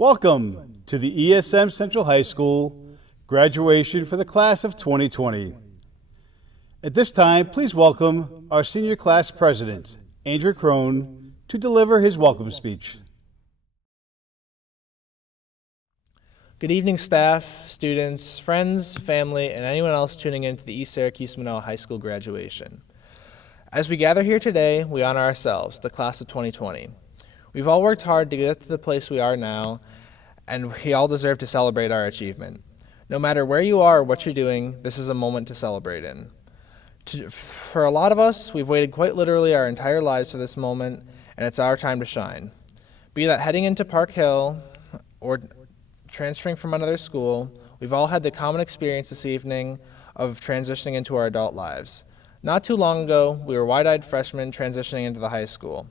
Welcome to the ESM Central High School graduation for the class of 2020. At this time, please welcome our senior class president, Andrew Crone, to deliver his welcome speech. Good evening, staff, students, friends, family, and anyone else tuning in to the East Syracuse Manoa High School graduation. As we gather here today, we honor ourselves, the class of 2020. We've all worked hard to get to the place we are now, and we all deserve to celebrate our achievement. No matter where you are or what you're doing, this is a moment to celebrate in. For a lot of us, we've waited quite literally our entire lives for this moment, and it's our time to shine. Be that heading into Park Hill or transferring from another school, we've all had the common experience this evening of transitioning into our adult lives. Not too long ago, we were wide-eyed freshmen transitioning into the high school.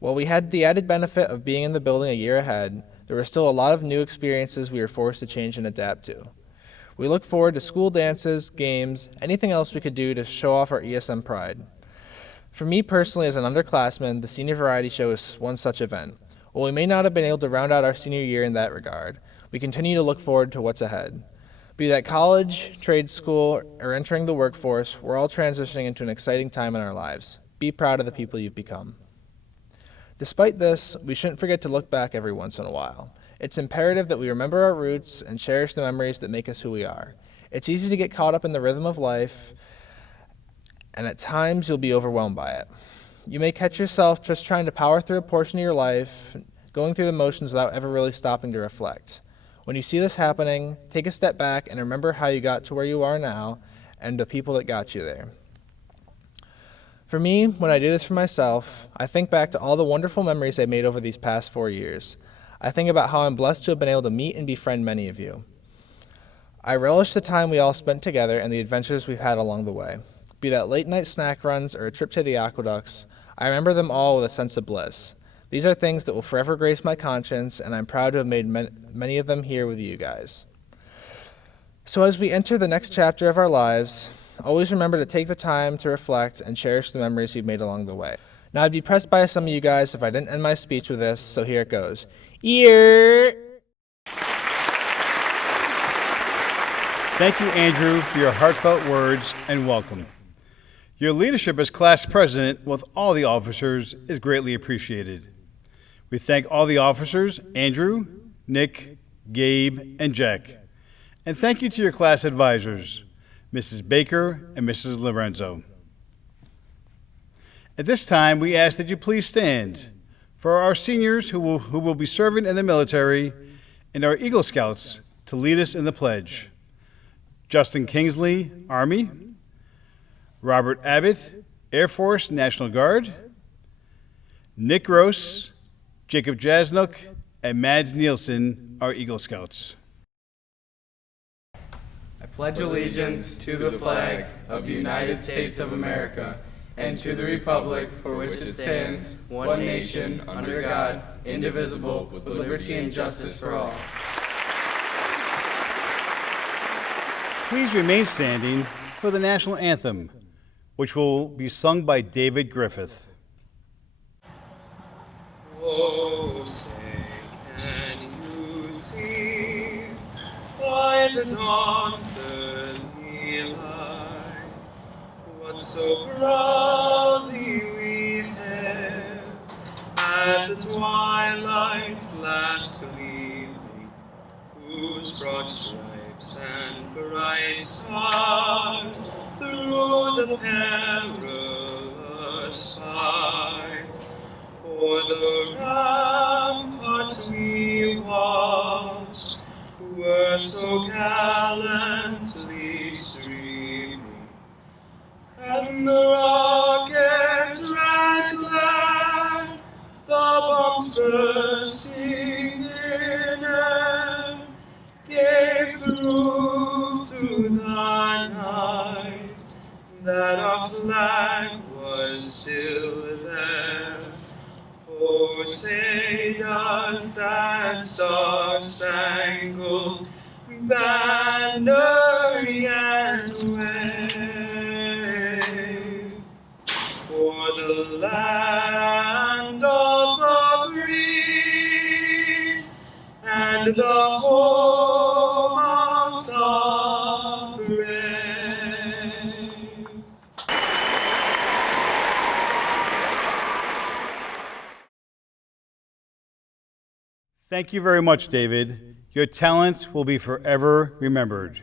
While we had the added benefit of being in the building a year ahead, there were still a lot of new experiences we were forced to change and adapt to. We look forward to school dances, games, anything else we could do to show off our ESM pride. For me personally, as an underclassman, the Senior Variety Show is one such event. While we may not have been able to round out our senior year in that regard, we continue to look forward to what's ahead. Be that college, trade school, or entering the workforce, we're all transitioning into an exciting time in our lives. Be proud of the people you've become. Despite this, we shouldn't forget to look back every once in a while. It's imperative that we remember our roots and cherish the memories that make us who we are. It's easy to get caught up in the rhythm of life, and at times you'll be overwhelmed by it. You may catch yourself just trying to power through a portion of your life, going through the motions without ever really stopping to reflect. When you see this happening, take a step back and remember how you got to where you are now and the people that got you there. For me, when I do this for myself, I think back to all the wonderful memories I made over these past 4 years. I think about how I'm blessed to have been able to meet and befriend many of you. I relish the time we all spent together and the adventures we've had along the way. Be that late night snack runs or a trip to the aqueducts, I remember them all with a sense of bliss. These are things that will forever grace my conscience, and I'm proud to have made many of them here with you guys. So as we enter the next chapter of our lives, always remember to take the time to reflect and cherish the memories you've made along the way. Now, I'd be pressed by some of you guys if I didn't end my speech with this, so here it goes. Thank you, Andrew, for your heartfelt words and welcome. Your leadership as class president with all the officers is greatly appreciated. We thank all the officers, Andrew, Nick, Gabe, and Jack. And thank you to your class advisors, Mrs. Baker and Mrs. Lorenzo. At this time, we ask that you please stand for our seniors who will be serving in the military and our Eagle Scouts to lead us in the pledge. Justin Kingsley, Army. Robert Abbott, Air Force National Guard. Nick Gross, Jacob Jasnook, and Mads Nielsen, our Eagle Scouts. I pledge allegiance to the flag of the United States of America and to the republic for which it stands, one nation, under God, indivisible, with liberty and justice for all. Please remain standing for the national anthem, which will be sung by David Griffith. Oh, say can you see by the dawn's early light what so proudly we hailed at the twilight's last gleaming, whose broad stripes and bright stars through the perilous fight o'er the ramparts we watched were so gallantly streaming, and the rocket's red glare, the bombs bursting in air, gave proof through the night that our flag was still there. Oh, say does that star-spangled banner yet wave for the land of the free and the home of the brave. Thank you very much, David. Your talents will be forever remembered.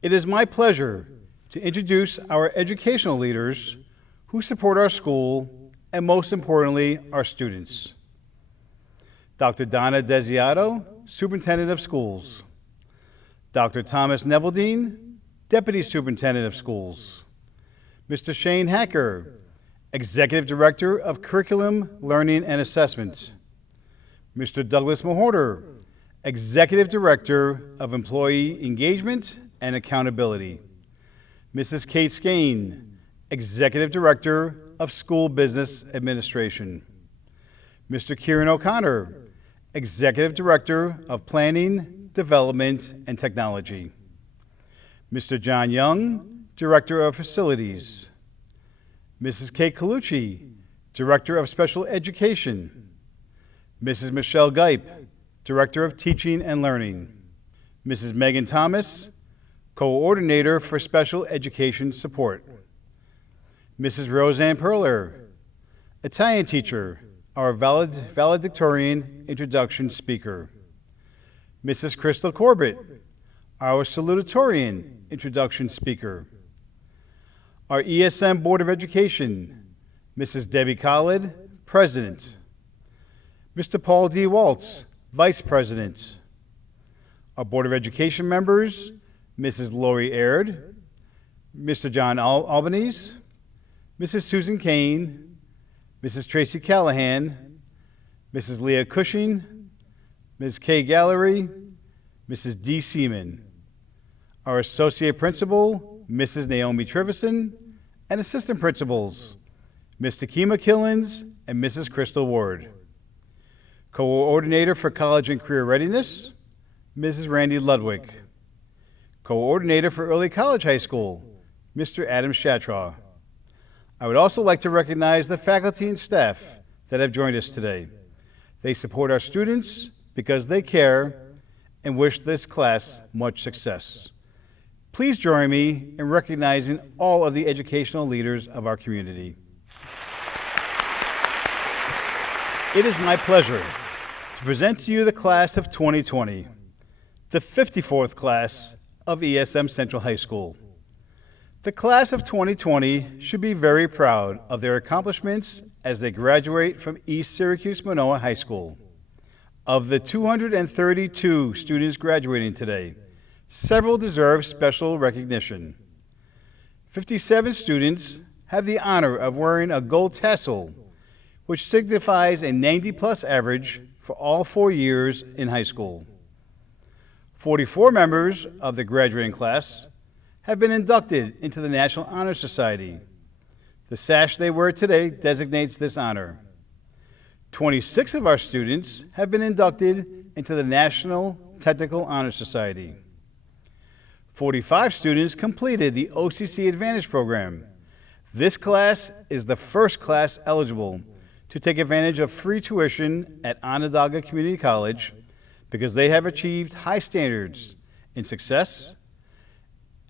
It is my pleasure to introduce our educational leaders who support our school and, most importantly, our students. Dr. Donna Desiato, Superintendent of Schools. Dr. Thomas Neveldine, Deputy Superintendent of Schools. Mr. Shane Hacker, Executive Director of Curriculum, Learning, and Assessment. Mr. Douglas Mahorter, Executive Director of Employee Engagement and Accountability. Mrs. Kate Skane, Executive Director of School Business Administration. Mr. Kieran O'Connor, Executive Director of Planning, Development, and Technology. Mr. John Young, Director of Facilities. Mrs. Kate Colucci, Director of Special Education. Mrs. Michelle Gipe, Director of Teaching and Learning. Mrs. Megan Thomas, Coordinator for Special Education Support. Mrs. Roseanne Perler, Italian teacher, our valedictorian introduction speaker. Mrs. Crystal Corbett, our salutatorian introduction speaker. Our ESM Board of Education, Mrs. Debbie Collard, President. Mr. Paul D. Waltz, Vice President. Our Board of Education members, Mrs. Lori Aird, Mr. John Albanese, Mrs. Susan Kane, Mrs. Tracy Callahan, Mrs. Leah Cushing, Ms. Kay Gallery, Mrs. D. Seaman, our Associate Principal, Mrs. Naomi Trivison, and Assistant Principals, Ms. Takima Killens and Mrs. Crystal Ward. Coordinator for College and Career Readiness, Mrs. Randy Ludwig. Coordinator for Early College High School, Mr. Adam Shatraw. I would also like to recognize the faculty and staff that have joined us today. They support our students because they care and wish this class much success. Please join me in recognizing all of the educational leaders of our community. It is my pleasure to present to you the class of 2020, the 54th class of ESM Central High School. The class of 2020 should be very proud of their accomplishments as they graduate from East Syracuse Manoa High School. Of the 232 students graduating today, several deserve special recognition. 57 students have the honor of wearing a gold tassel, which signifies a 90+ average for all 4 years in high school. 44 members of the graduating class have been inducted into the National Honor Society. The sash they wear today designates this honor. 26 of our students have been inducted into the National Technical Honor Society. 45 students completed the OCC Advantage Program. This class is the first class eligible to take advantage of free tuition at Onondaga Community College because they have achieved high standards in success,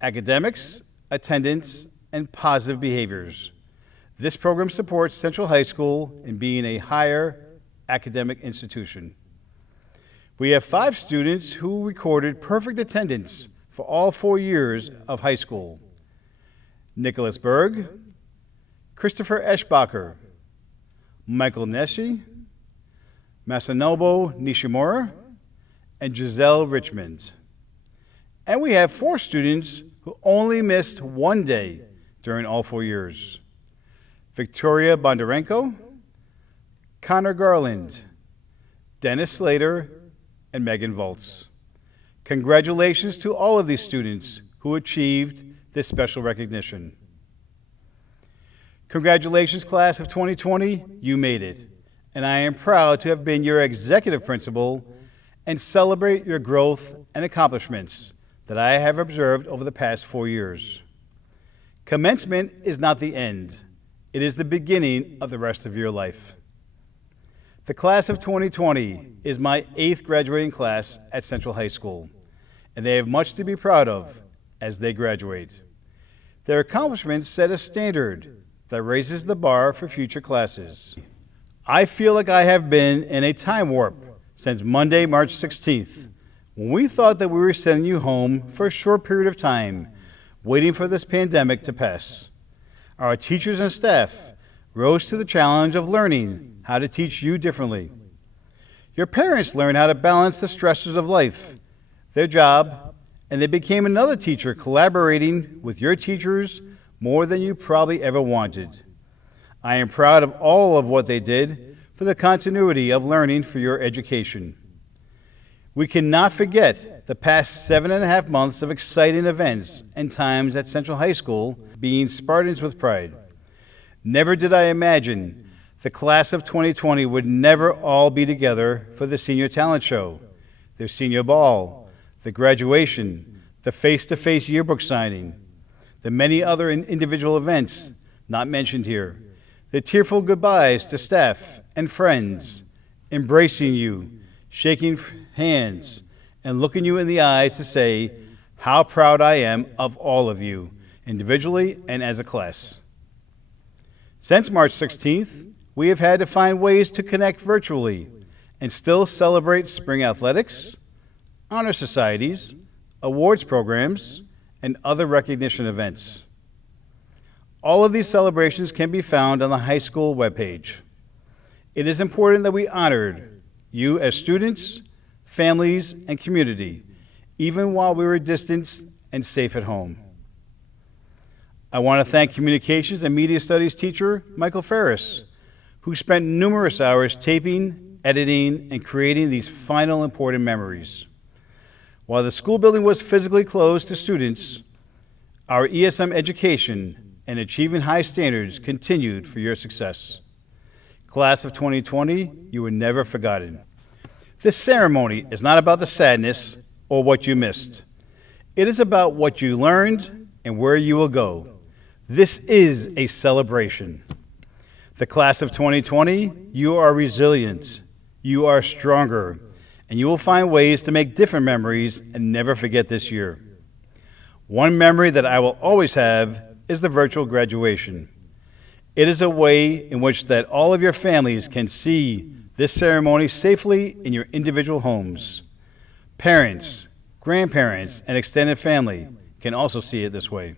academics, attendance, and positive behaviors. This program supports Central High School in being a higher academic institution. We have 5 students who recorded perfect attendance for all 4 years of high school. Nicholas Berg, Christopher Eschbacher, Michael Neshi, Masanobu Nishimura, and Giselle Richmond. And we have 4 students who only missed 1 day during all 4 years. Victoria Bondarenko, Connor Garland, Dennis Slater, and Megan Volz. Congratulations to all of these students who achieved this special recognition. Congratulations, class of 2020, you made it. And I am proud to have been your executive principal and celebrate your growth and accomplishments that I have observed over the past 4 years. Commencement is not the end. It is the beginning of the rest of your life. The class of 2020 is my 8th graduating class at Central High School, and they have much to be proud of as they graduate. Their accomplishments set a standard that raises the bar for future classes. I feel like I have been in a time warp since Monday, March 16th, when we thought that we were sending you home for a short period of time, waiting for this pandemic to pass. Our teachers and staff rose to the challenge of learning how to teach you differently. Your parents learned how to balance the stresses of life, their job, and they became another teacher collaborating with your teachers more than you probably ever wanted. I am proud of all of what they did for the continuity of learning for your education. We cannot forget the past 7.5 months of exciting events and times at Central High School, being Spartans with pride. Never did I imagine the class of 2020 would never all be together for the senior talent show, their senior ball, the graduation, the face-to-face yearbook signing, the many other individual events not mentioned here, the tearful goodbyes to staff and friends, embracing you, shaking hands, and looking you in the eyes to say how proud I am of all of you, individually and as a class. Since March 16th, we have had to find ways to connect virtually and still celebrate spring athletics, honor societies, awards programs, and other recognition events. All of these celebrations can be found on the high school webpage. It is important that we honored you as students, families, and community, even while we were distanced and safe at home. I want to thank Communications and Media Studies teacher Michael Ferris, who spent numerous hours taping, editing, and creating these final important memories. While the school building was physically closed to students, our ESM education and achieving high standards continued for your success. Class of 2020, you were never forgotten. This ceremony is not about the sadness or what you missed. It is about what you learned and where you will go. This is a celebration. The class of 2020, you are resilient, you are stronger, and you will find ways to make different memories and never forget this year. One memory that I will always have is the virtual graduation. It is a way in which that all of your families can see this ceremony safely in your individual homes. Parents, grandparents, and extended family can also see it this way.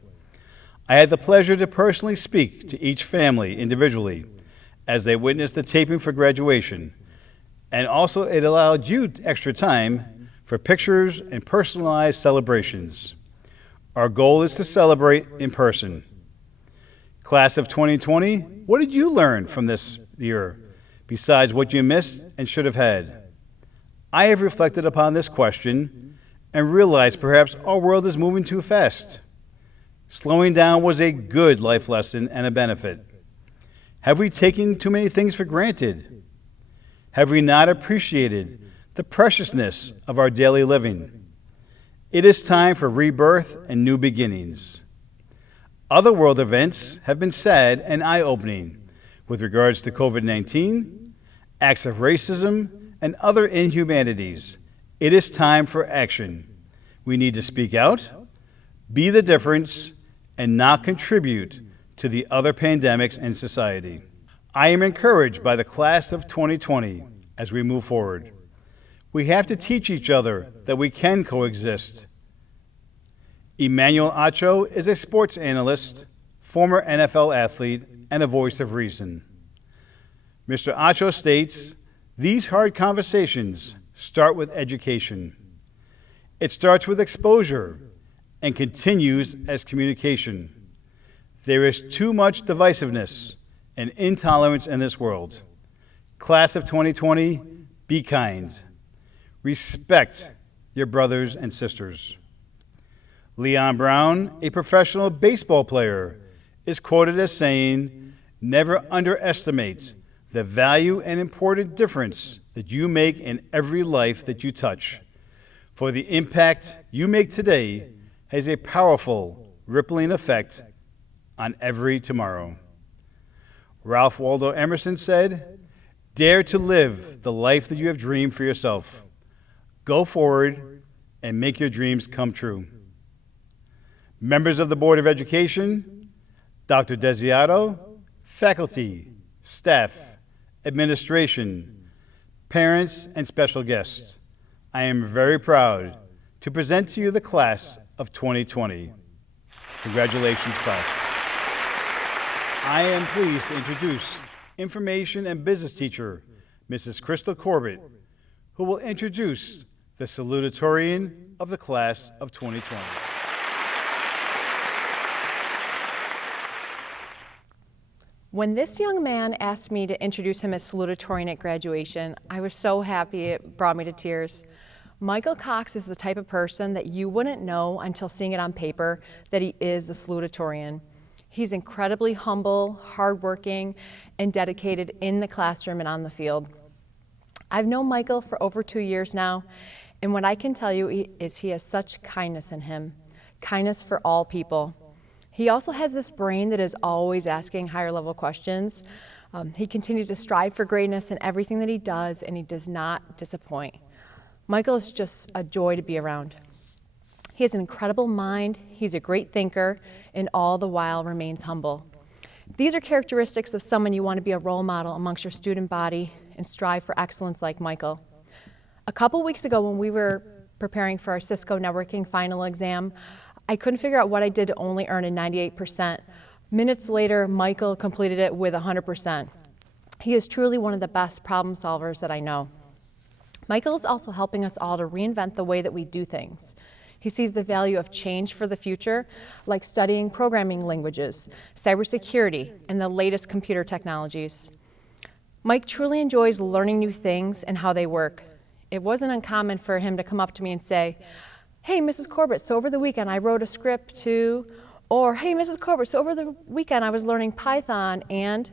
I had the pleasure to personally speak to each family individually as they witnessed the taping for graduation, and also it allowed you extra time for pictures and personalized celebrations. Our goal is to celebrate in person. Class of 2020, what did you learn from this year, besides what you missed and should have had? I have reflected upon this question and realized perhaps our world is moving too fast. Slowing down was a good life lesson and a benefit. Have we taken too many things for granted? Have we not appreciated the preciousness of our daily living? It is time for rebirth and new beginnings. Other world events have been sad and eye-opening with regards to COVID-19, acts of racism, and other inhumanities. It is time for action. We need to speak out, be the difference, and not contribute to the other pandemics in society. I am encouraged by the class of 2020 as we move forward. We have to teach each other that we can coexist. Emmanuel Acho is a sports analyst, former NFL athlete, and a voice of reason. Mr. Acho states, these hard conversations start with education. It starts with exposure and continues as communication. There is too much divisiveness and intolerance in this world. Class of 2020, be kind. Respect your brothers and sisters. Leon Brown, a professional baseball player, is quoted as saying, never underestimate the value and important difference that you make in every life that you touch. For the impact you make today has a powerful rippling effect on every tomorrow. Ralph Waldo Emerson said, Dare to live the life that you have dreamed for yourself. Go forward and make your dreams come true. Members of the Board of Education, Dr. Desiato, faculty, staff, administration, parents, and special guests, I am very proud to present to you the class of 2020. Congratulations, class. I am pleased to introduce Information and Business Teacher, Mrs. Crystal Corbett, who will introduce the salutatorian of the class of 2020. When this young man asked me to introduce him as salutatorian at graduation, I was so happy it brought me to tears. Michael Cox is the type of person that you wouldn't know until seeing it on paper that he is a salutatorian. He's incredibly humble, hardworking, and dedicated in the classroom and on the field. I've known Michael for over 2 years now, and what I can tell you is he has such kindness in him, kindness for all people. He also has this brain that is always asking higher level questions. He continues to strive for greatness in everything that he does, and he does not disappoint. Michael is just a joy to be around. He has an incredible mind, he's a great thinker, and all the while remains humble. These are characteristics of someone you want to be a role model amongst your student body and strive for excellence like Michael. A couple weeks ago when we were preparing for our Cisco networking final exam, I couldn't figure out what I did to only earn a 98%. Minutes later, Michael completed it with 100%. He is truly one of the best problem solvers that I know. Michael is also helping us all to reinvent the way that we do things. He sees the value of change for the future, like studying programming languages, cybersecurity, and the latest computer technologies. Mike truly enjoys learning new things and how they work. It wasn't uncommon for him to come up to me and say, "Hey, Mrs. Corbett, so over the weekend I wrote a script to," or, "Hey, Mrs. Corbett, so over the weekend I was learning Python," and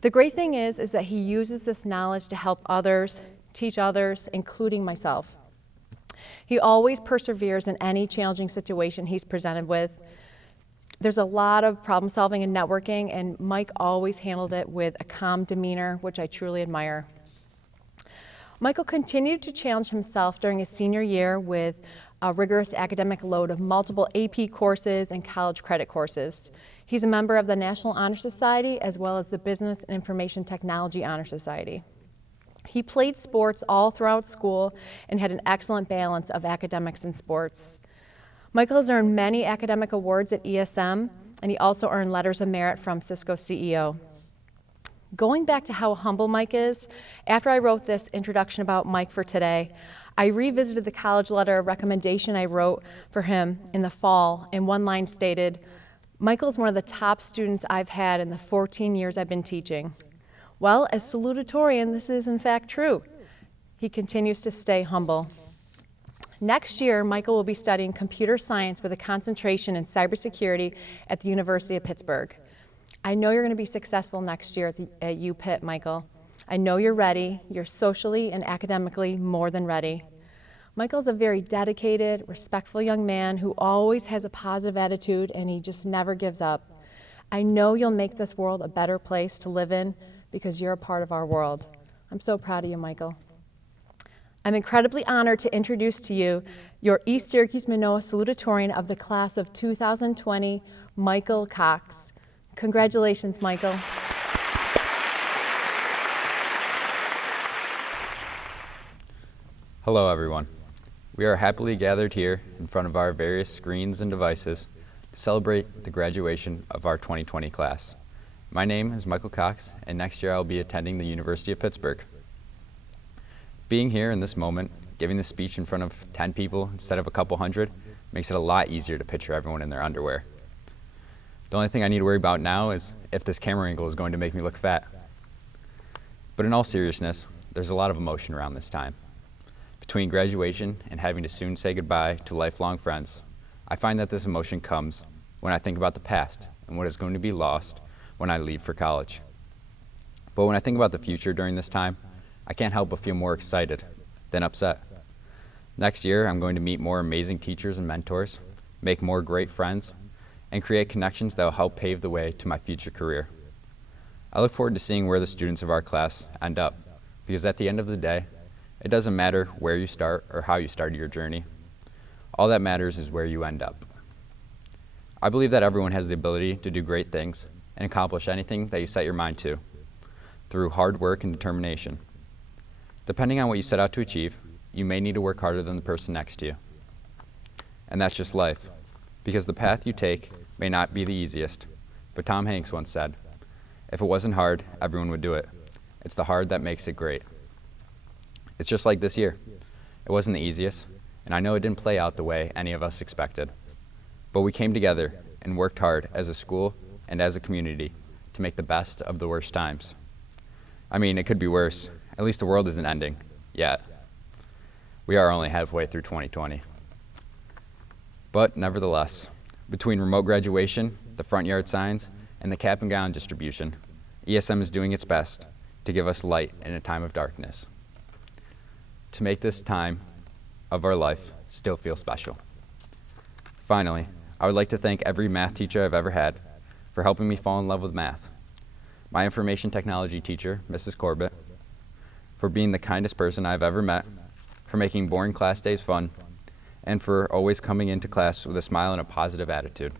the great thing is that he uses this knowledge to help others, teach others, including myself. He always perseveres in any challenging situation he's presented with. There's a lot of problem solving and networking, and Mike always handled it with a calm demeanor, which I truly admire. Michael continued to challenge himself during his senior year with a rigorous academic load of multiple AP courses and college credit courses. He's a member of the National Honor Society as well as the Business and Information Technology Honor Society. He played sports all throughout school and had an excellent balance of academics and sports. Michael has earned many academic awards at ESM, and he also earned letters of merit from Cisco CEO. Going back to how humble Mike is, after I wrote this introduction about Mike for today, I revisited the college letter of recommendation I wrote for him in the fall, and one line stated, "Michael is one of the top students I've had in the 14 years I've been teaching." Well, as salutatorian, this is in fact true. He continues to stay humble. Next year, Michael will be studying computer science with a concentration in cybersecurity at the University of Pittsburgh. I know you're going to be successful next year at UPitt, Michael. I know you're ready. You're socially and academically more than ready. Michael's a very dedicated, respectful young man who always has a positive attitude, and he just never gives up. I know you'll make this world a better place to live in because you're a part of our world. I'm so proud of you, Michael. I'm incredibly honored to introduce to you your East Syracuse Minoa salutatorian of the class of 2020, Michael Cox. Congratulations, Michael. Hello, everyone. We are happily gathered here in front of our various screens and devices to celebrate the graduation of our 2020 class. My name is Michael Cox, and next year I'll be attending the University of Pittsburgh. Being here in this moment, giving this speech in front of 10 people instead of a couple hundred, makes it a lot easier to picture everyone in their underwear. The only thing I need to worry about now is if this camera angle is going to make me look fat. But in all seriousness, there's a lot of emotion around this time. Between graduation and having to soon say goodbye to lifelong friends, I find that this emotion comes when I think about the past and what is going to be lost when I leave for college. But when I think about the future during this time, I can't help but feel more excited than upset. Next year, I'm going to meet more amazing teachers and mentors, make more great friends, and create connections that will help pave the way to my future career. I look forward to seeing where the students of our class end up, because at the end of the day, it doesn't matter where you start or how you started your journey. All that matters is where you end up. I believe that everyone has the ability to do great things and accomplish anything that you set your mind to, through hard work and determination. Depending on what you set out to achieve, you may need to work harder than the person next to you. And that's just life, because the path you take may not be the easiest, but Tom Hanks once said, "If it wasn't hard, everyone would do it. It's the hard that makes it great." It's just like this year. It wasn't the easiest, and I know it didn't play out the way any of us expected. But we came together and worked hard as a school and as a community to make the best of the worst times. I mean, it could be worse. At least the world isn't ending yet. We are only halfway through 2020. But nevertheless, between remote graduation, the front yard signs, and the cap and gown distribution, ESM is doing its best to give us light in a time of darkness, to make this time of our life still feel special. Finally, I would like to thank every math teacher I've ever had for helping me fall in love with math. My information technology teacher, Mrs. Corbett, for being the kindest person I've ever met, for making boring class days fun, and for always coming into class with a smile and a positive attitude.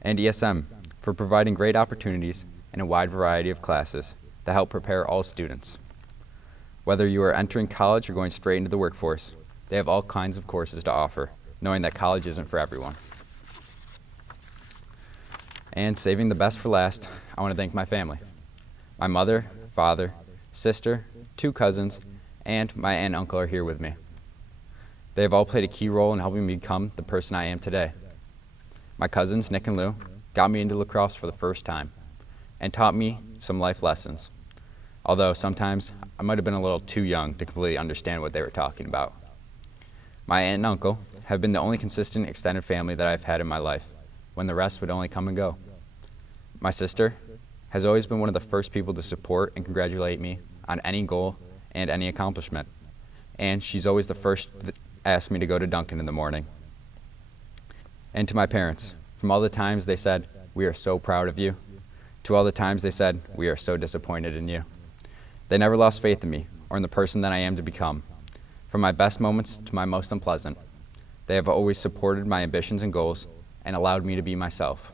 And ESM, for providing great opportunities in a wide variety of classes that help prepare all students. Whether you are entering college or going straight into the workforce, they have all kinds of courses to offer, knowing that college isn't for everyone. And saving the best for last, I want to thank my family. My mother, father, sister, 2 cousins, and my aunt and uncle are here with me. They have all played a key role in helping me become the person I am today. My cousins, Nick and Lou, got me into lacrosse for the first time and taught me some life lessons, although sometimes I might have been a little too young to completely understand what they were talking about. My aunt and uncle have been the only consistent extended family that I've had in my life, when the rest would only come and go. My sister has always been one of the first people to support and congratulate me on any goal and any accomplishment, and she's always the first that asked me to go to Dunkin' in the morning. And to my parents, from all the times they said, "We are so proud of you," to all the times they said, "We are so disappointed in you." They never lost faith in me or in the person that I am to become. From my best moments to my most unpleasant, they have always supported my ambitions and goals and allowed me to be myself.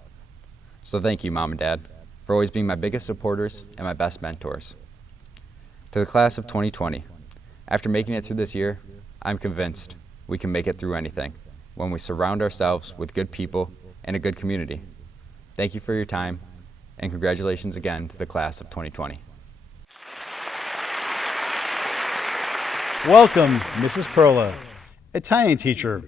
So thank you, Mom and Dad, for always being my biggest supporters and my best mentors. To the class of 2020, after making it through this year, I'm convinced we can make it through anything when we surround ourselves with good people and a good community. Thank you for your time, and congratulations again to the class of 2020. Welcome, Mrs. Perla, Italian teacher,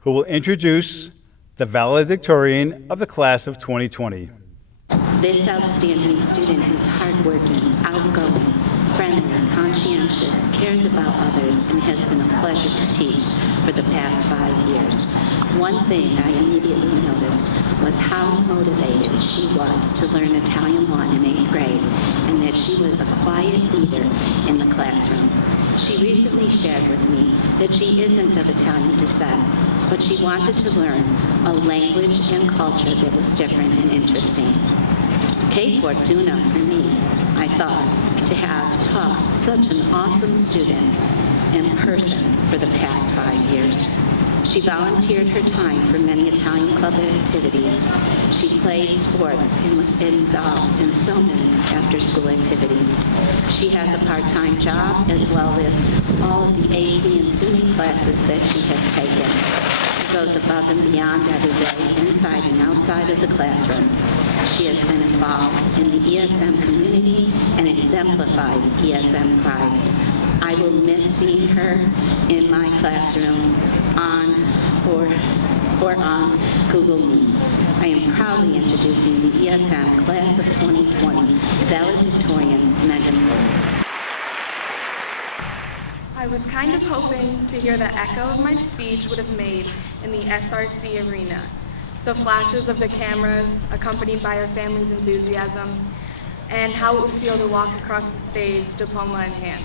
who will introduce the valedictorian of the class of 2020. This outstanding student is hardworking, outgoing, friendly, conscientious, cares about others, and has been a pleasure to teach for the past 5 years. One thing I immediately noticed was how motivated she was to learn Italian 1 in 8th grade, and that she was a quiet leader in the classroom. She recently shared with me that she isn't of Italian descent, but she wanted to learn a language and culture that was different and interesting. Que fortuna for me, I thought, to have taught such an awesome student in person for the past 5 years. She volunteered her time for many Italian club activities. She played sports and was involved in so many after-school activities. She has a part-time job as well as all of the AP and SUNY classes that she has taken. She goes above and beyond every day, inside and outside of the classroom. She has been involved in the ESM community and exemplifies ESM pride. I will miss seeing her in my classroom on Google Meet. I am proudly introducing the ESM Class of 2020 valedictorian, Megan Lewis. I was kind of hoping to hear the echo of my speech would have made in the SRC arena. The flashes of the cameras, accompanied by our family's enthusiasm, and how it would feel to walk across the stage, diploma in hand.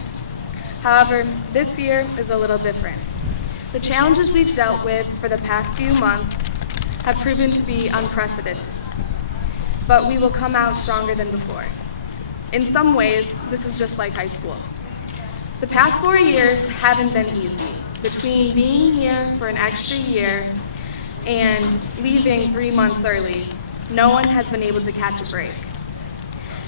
However, this year is a little different. The challenges we've dealt with for the past few months have proven to be unprecedented. but we will come out stronger than before. In some ways, this is just like high school. The past 4 years haven't been easy. Between being here for an extra year and leaving 3 months early, no one has been able to catch a break.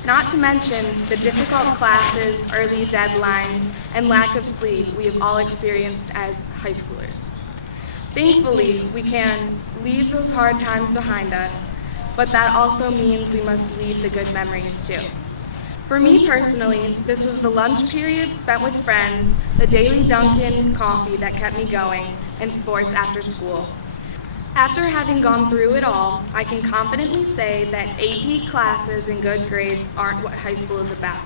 Not to mention the difficult classes, early deadlines, and lack of sleep we have all experienced as high schoolers. Thankfully, we can leave those hard times behind us, but that also means we must leave the good memories too. For me personally, this was the lunch period spent with friends, the daily Dunkin' coffee that kept me going, and sports after school. After having gone through it all, I can confidently say that AP classes and good grades aren't what high school is about.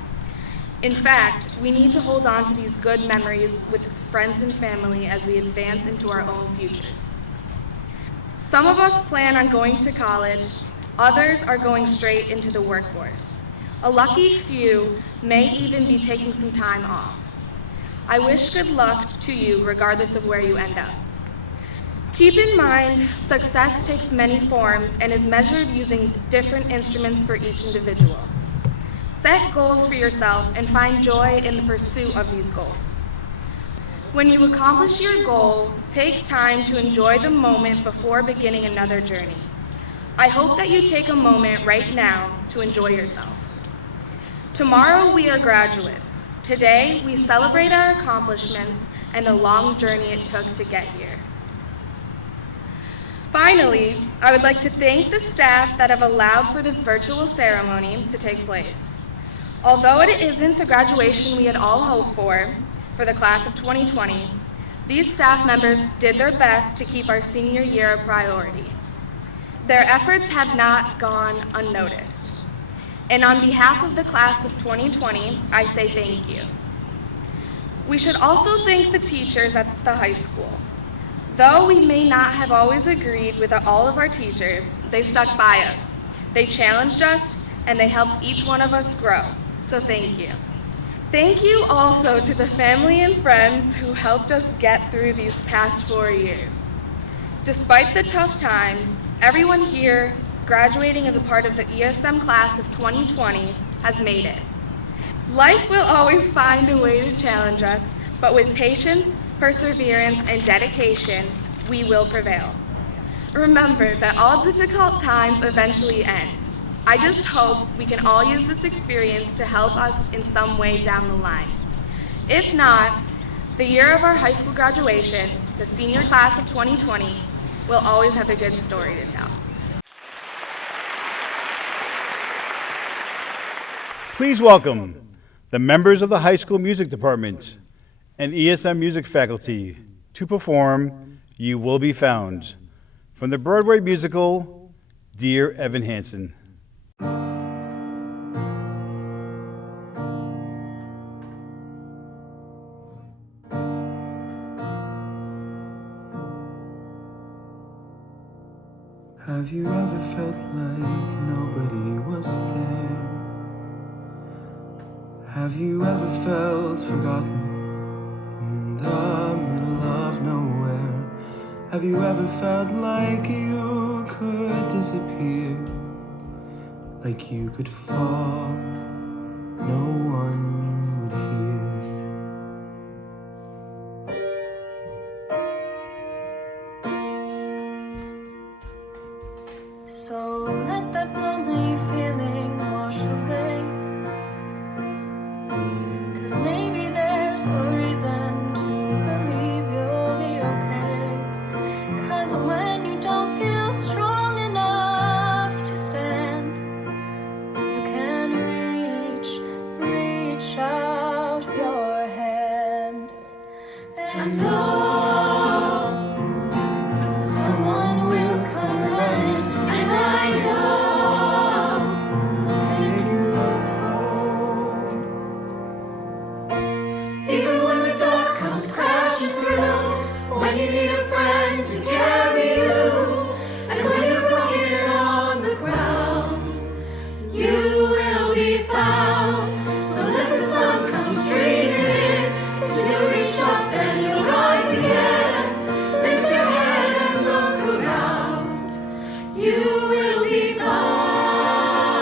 In fact, we need to hold on to these good memories with friends and family as we advance into our own futures. Some of us plan on going to college, others are going straight into the workforce. A lucky few may even be taking some time off. I wish good luck to you regardless of where you end up. Keep in mind, success takes many forms and is measured using different instruments for each individual. Set goals for yourself and find joy in the pursuit of these goals. When you accomplish your goal, take time to enjoy the moment before beginning another journey. I hope that you take a moment right now to enjoy yourself. Tomorrow we are graduates. Today we celebrate our accomplishments and the long journey it took to get here. Finally, I would like to thank the staff that have allowed for this virtual ceremony to take place. Although it isn't the graduation we had all hoped for the class of 2020, these staff members did their best to keep our senior year a priority. Their efforts have not gone unnoticed. And on behalf of the class of 2020, I say thank you. We should also thank the teachers at the high school. Though we may not have always agreed with all of our teachers, they stuck by us. They challenged us, and they helped each one of us grow. So thank you. Thank you also to the family and friends who helped us get through these past 4 years. Despite the tough times, everyone here graduating as a part of the ESM class of 2020 has made it. Life will always find a way to challenge us, but with patience, perseverance, and dedication, we will prevail. Remember that all difficult times eventually end. I just hope we can all use this experience to help us in some way down the line. If not, the year of our high school graduation, the senior class of 2020, will always have a good story to tell. Please welcome the members of the high school music department and ESM music faculty to perform You Will Be Found from the Broadway musical Dear Evan Hansen. Have you ever felt like nobody was there? Have you ever felt forgotten in the middle of nowhere? Have you ever felt like you could disappear? Like you could fall, no one would hear. So let that lonely feeling wash away. 'Cause maybe there's a reason to believe you'll be okay. 'Cause when you don't feel strong enough to stand, you can reach out your hand. And someone will come running, and I know they'll take you home. Even when the dark comes crashing through, when you need a friend to carry you, and when you're broken on the ground, you will be found. So let the sun come streaming in, 'cause you'll reach up and you'll rise again. Lift your head and look around, you will be found.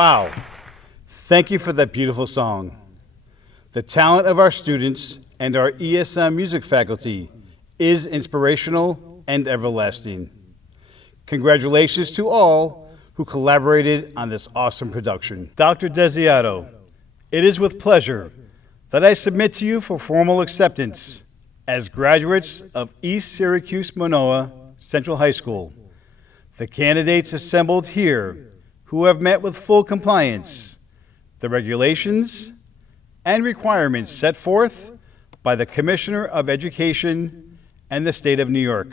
Wow. Thank you for that beautiful song. The talent of our students and our ESM music faculty is inspirational and everlasting. Congratulations to all who collaborated on this awesome production. Dr. Desiato, it is with pleasure that I submit to you for formal acceptance as graduates of East Syracuse Manoa Central High School. The candidates assembled here who have met with full compliance the regulations and requirements set forth by the Commissioner of Education and the State of New York.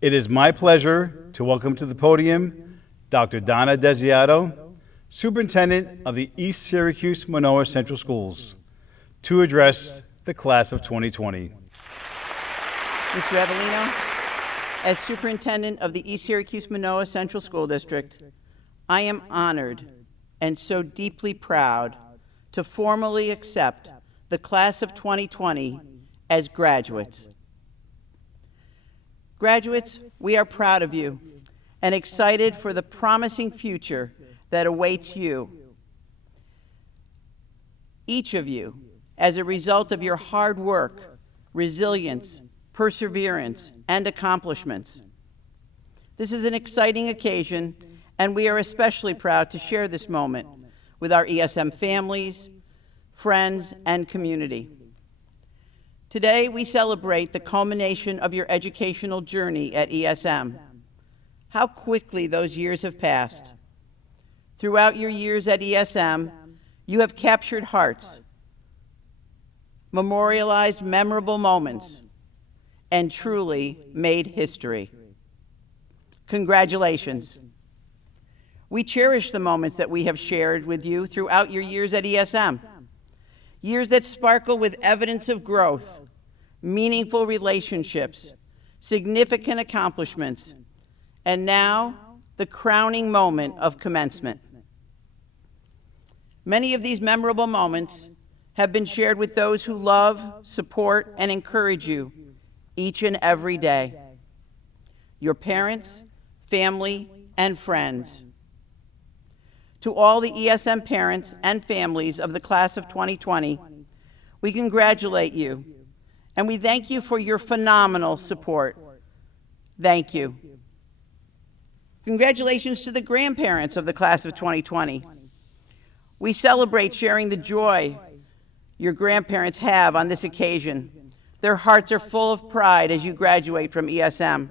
It is my pleasure to welcome to the podium Dr. Donna Desiato, Superintendent of the East Syracuse Manoa Central Schools, to address the class of 2020. Mr. Avellino, as Superintendent of the East Syracuse Manoa Central School District, I am honored and so deeply proud to formally accept the class of 2020 as graduates. Graduates, we are proud of you and excited for the promising future that awaits you. Each of you, as a result of your hard work, resilience, perseverance, and accomplishments. This is an exciting occasion, and we are especially proud to share this moment with our ESM families, friends, and community. Today, we celebrate the culmination of your educational journey at ESM. How quickly those years have passed. Throughout your years at ESM, you have captured hearts, memorialized memorable moments, and truly made history. Congratulations. We cherish the moments that we have shared with you throughout your years at ESM. Years that sparkle with evidence of growth, meaningful relationships, significant accomplishments, and now the crowning moment of commencement. Many of these memorable moments have been shared with those who love, support, and encourage you each and every day. Your parents, family, and friends. To all the ESM parents and families of the class of 2020, we congratulate you, and we thank you for your phenomenal support. Thank you. Congratulations to the grandparents of the class of 2020. We celebrate sharing the joy your grandparents have on this occasion. Their hearts are full of pride as you graduate from ESM.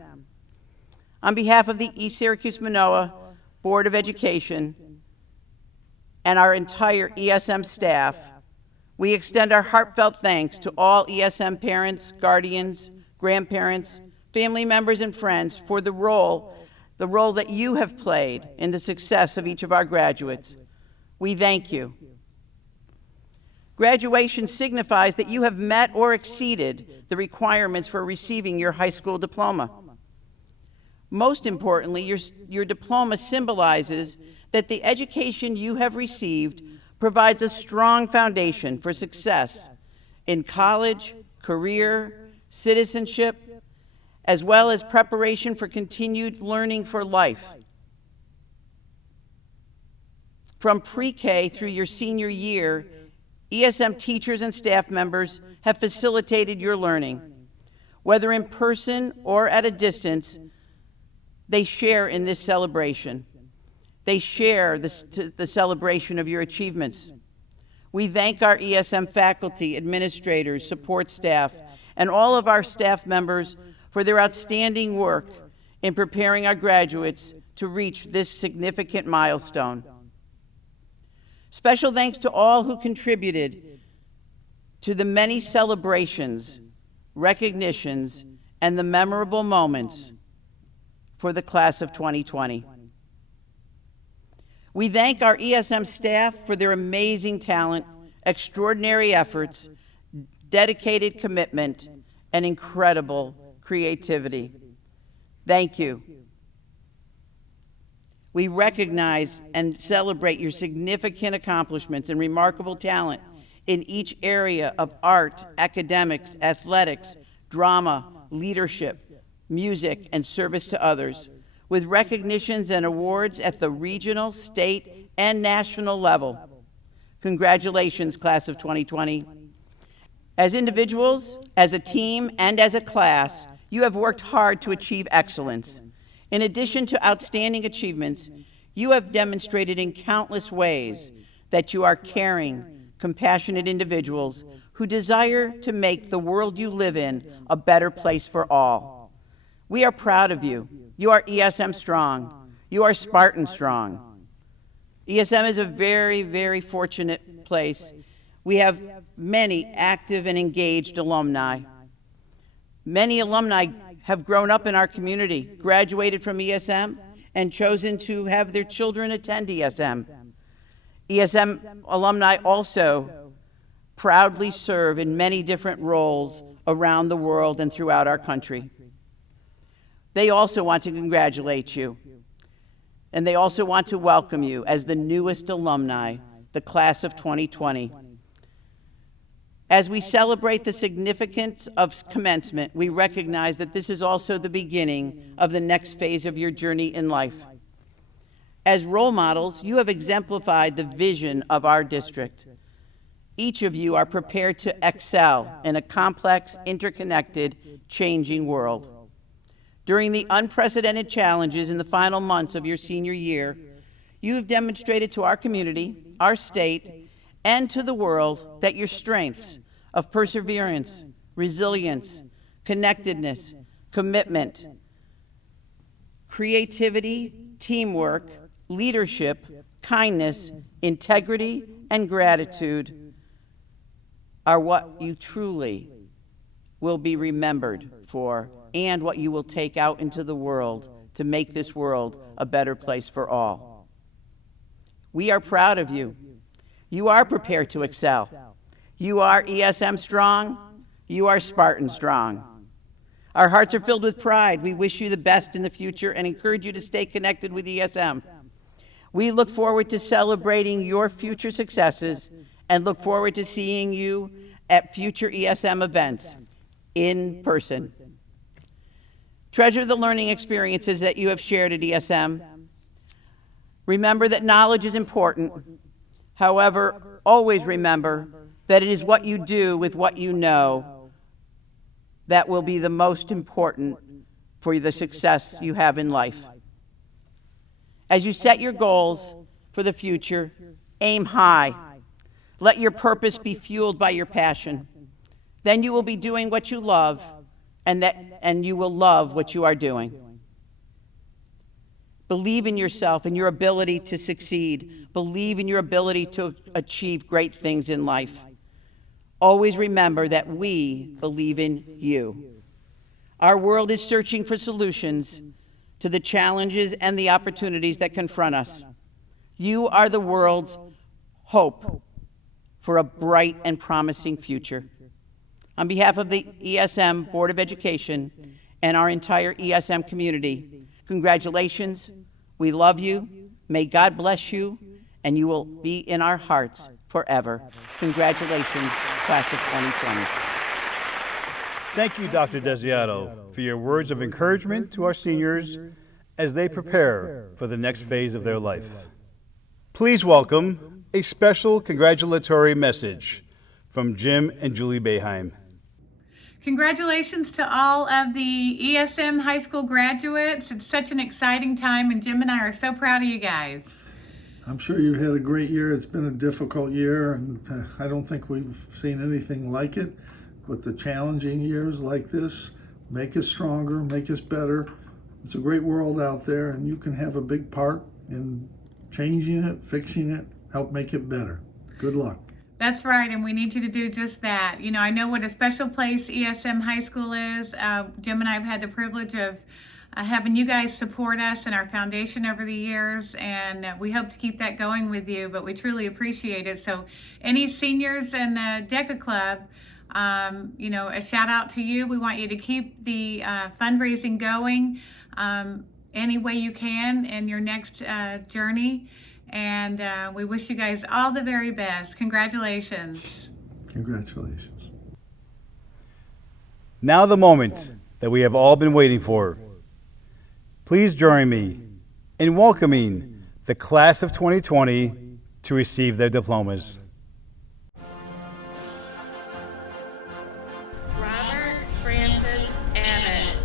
On behalf of the East Syracuse Manoa Board of Education and our entire ESM staff, we extend our heartfelt thanks to all ESM parents, guardians, grandparents, family members, and friends for the role that you have played in the success of each of our graduates. We thank you. Graduation signifies that you have met or exceeded the requirements for receiving your high school diploma. Most importantly, your diploma symbolizes that the education you have received provides a strong foundation for success in college, career, citizenship, as well as preparation for continued learning for life. From pre-K through your senior year, ESM teachers and staff members have facilitated your learning. Whether in person or at a distance, they share in this celebration. They share the celebration of your achievements. We thank our ESM faculty, administrators, support staff, and all of our staff members for their outstanding work in preparing our graduates to reach this significant milestone. Special thanks to all who contributed to the many celebrations, recognitions, and the memorable moments for the class of 2020. We thank our ESM staff for their amazing talent, extraordinary efforts, dedicated commitment, and incredible creativity. Thank you. We recognize and celebrate your significant accomplishments and remarkable talent in each area of art, academics, athletics, drama, leadership, music, and service to others. with recognitions and awards at the regional, state, and national level. Congratulations, class of 2020. As individuals, as a team, and as a class, you have worked hard to achieve excellence. In addition to outstanding achievements, you have demonstrated in countless ways that you are caring, compassionate individuals who desire to make the world you live in a better place for all. We are proud of you. You are ESM strong. You are Spartan strong. ESM is a very, very fortunate place. We have many active and engaged alumni. Many alumni have grown up in our community, graduated from ESM, and chosen to have their children attend ESM. ESM alumni also proudly serve in many different roles around the world and throughout our country. They also want to congratulate you, and they also want to welcome you as the newest alumni, the class of 2020. As we celebrate the significance of commencement, we recognize that this is also the beginning of the next phase of your journey in life. As role models, you have exemplified the vision of our district. Each of you are prepared to excel in a complex, interconnected, changing world. During the unprecedented challenges in the final months of your senior year, you have demonstrated to our community, our state, and to the world that your strengths of perseverance, resilience, connectedness, commitment, creativity, teamwork, leadership, kindness, integrity, and gratitude are what you truly will be remembered for and what you will take out into the world to make this world a better place for all. We are proud of you. You are prepared to excel. You are ESM strong. You are Spartan strong. Our hearts are filled with pride. We wish you the best in the future and encourage you to stay connected with ESM. We look forward to celebrating your future successes and look forward to seeing you at future ESM events in person. Treasure the learning experiences that you have shared at ESM. Remember that knowledge is important. However, always remember that it is what you do with what you know that will be the most important for the success you have in life. As you set your goals for the future, aim high. Let your purpose be fueled by your passion. Then you will be doing what you love, and you will love what you are doing. Believe in yourself and your ability to succeed. Believe in your ability to achieve great things in life. Always remember that we believe in you. Our world is searching for solutions to the challenges and the opportunities that confront us. You are the world's hope for a bright and promising future. On behalf of the ESM Board of Education and our entire ESM community, congratulations. We love you. May God bless you, and you will be in our hearts forever. Congratulations, class of 2020. Thank you, Dr. Desiato, for your words of encouragement to our seniors as they prepare for the next phase of their life. Please welcome a special congratulatory message from Jim and Julie Boeheim. Congratulations to all of the ESM high school graduates. It's such an exciting time, and Jim and I are so proud of you guys. I'm sure you've had a great year. It's been a difficult year, and I don't think we've seen anything like it. But the challenging years like this make us stronger, make us better. It's a great world out there, and you can have a big part in changing it, fixing it, help make it better. Good luck. That's right, and we need you to do just that. You know, I know what a special place ESM High School is. Jim and I have had the privilege of having you guys support us and our foundation over the years, and we hope to keep that going with you, but we truly appreciate it. So any seniors in the DECA Club, you know, a shout out to you. We want you to keep the fundraising going any way you can in your next journey. And we wish you guys all the very best. Congratulations. Congratulations. Now the moment that we have all been waiting for. Please join me in welcoming the class of 2020 to receive their diplomas. Robert Francis Abbott.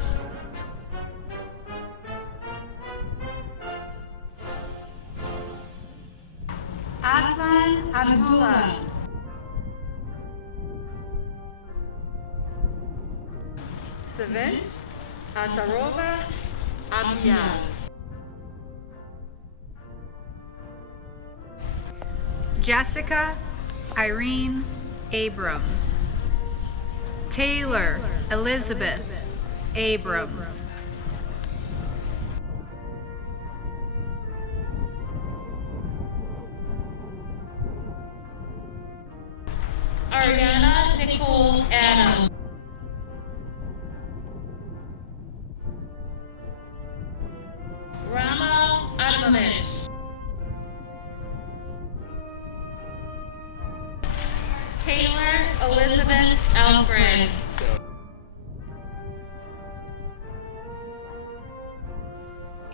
Aslan Abdullah. Savant Asarova Abiyah. Jessica Irene Abrams. Taylor Elizabeth Abrams. Arianna Nicole Adams. Rama Adamovich. Taylor Elizabeth Alfreds.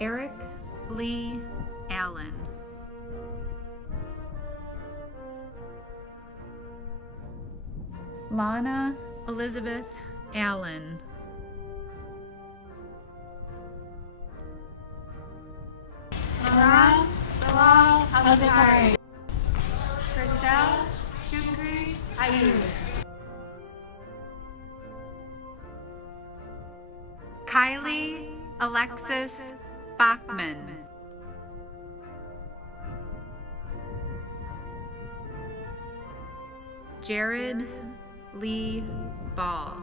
Eric Lee Allen. Lana Elizabeth Allen. Maran Bilal Al-Zakari. Christelle Shukri Ayub. Kylie Alexis Bachmann. Jared Lee Ball.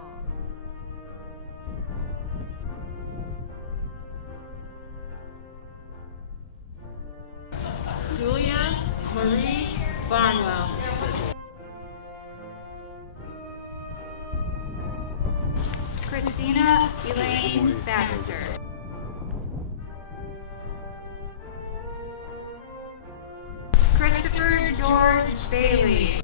Julia Marie Barnwell. Christina Elaine Baxter. Christopher George Bailey.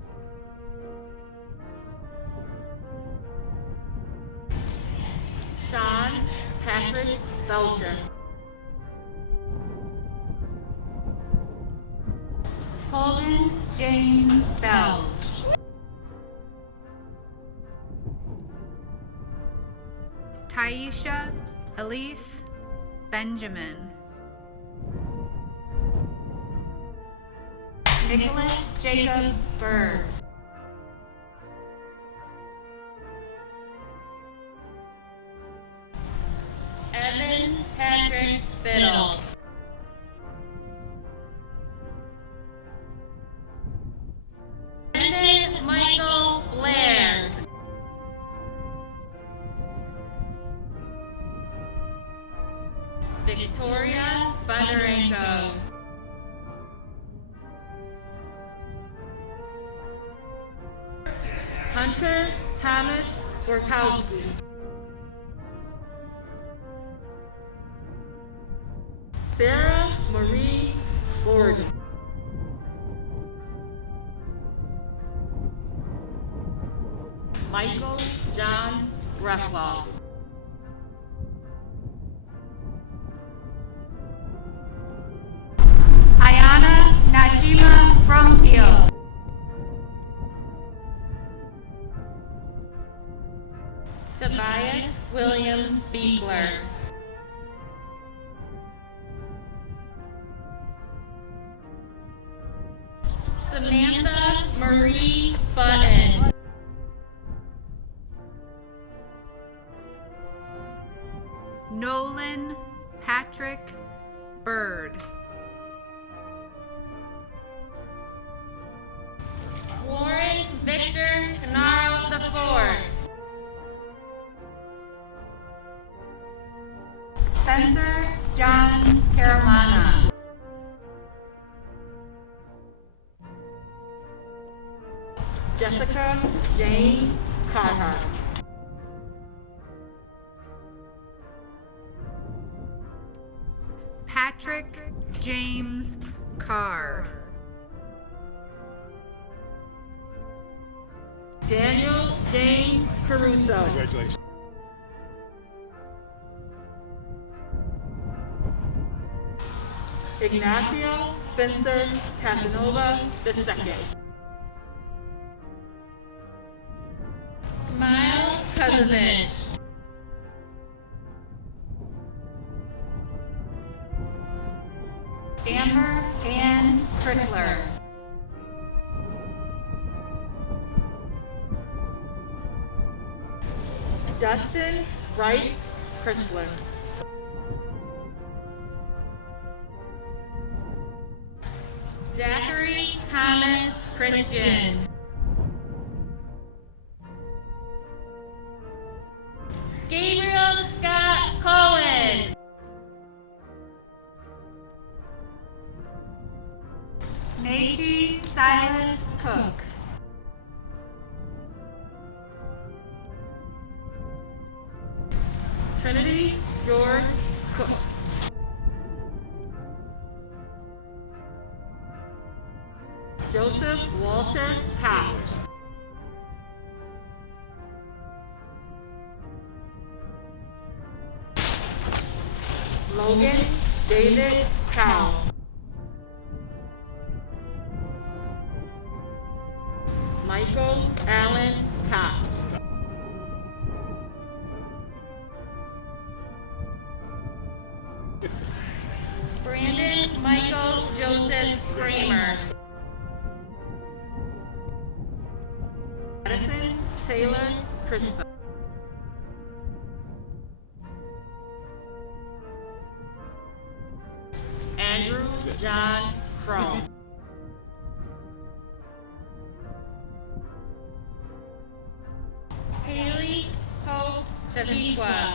Sean Patrick Belcher. Holden James Belch. Taisha Elise Benjamin. Nicholas Jacob Berg. Evan Patrick Bittel. Brendan Michael Blair. Victoria Bondarenko. Hunter Thomas Borkowski. Sarah Marie Byrd. Michael John Brethwell. Ayana Nashima Brumfield. Tobias William Beekler. Samantha Marie Button. Nolan Patrick Byrd. Warren Victor Canaro IV. Spencer John Caramanna. Jessica Jane Carhart. Patrick James Carr. Daniel James Caruso. Congratulations. Ignacio Spencer Casanova II. Smile Kozovich. Amber Ann Chrysler. Dustin Wright Chrysler. Zachary Thomas Christian. Gabriel Scott Cohen. Nachi Silas Cook. Trinity George Cook. Joseph Walter Cox. Logan David Cow. Michael Allen Cox. Brandon Michael Joseph Kramer. Madison Taylor Crispa. Andrew John Crone. Haley Hope Chaviqua.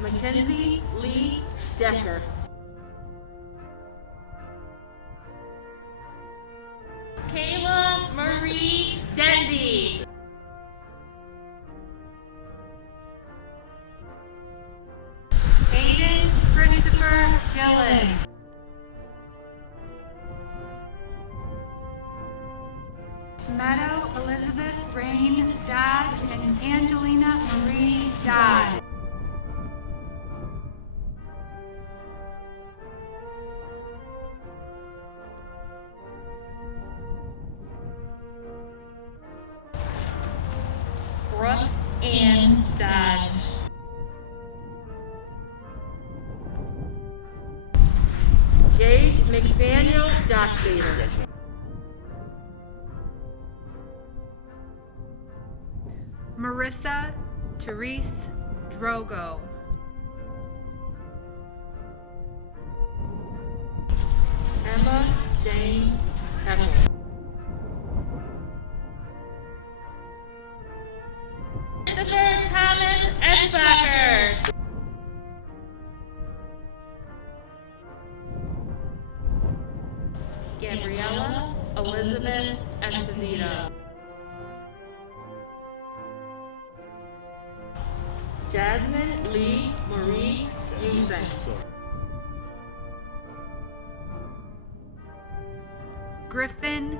Mackenzie Lee Decker. Kayla Marie Denby. Aiden Christopher Dillon. Meadow Elizabeth Rain Dodge and Angelina Marie Dodge. Brooke Ann Dodge. Gage McDaniel Dockstader. Marissa Therese Drogo. Emma Jane Ethel. Christopher Thomas Eschbacher. Gabriella Elizabeth Esposito. Jasmine Lee Marie Houston. Griffin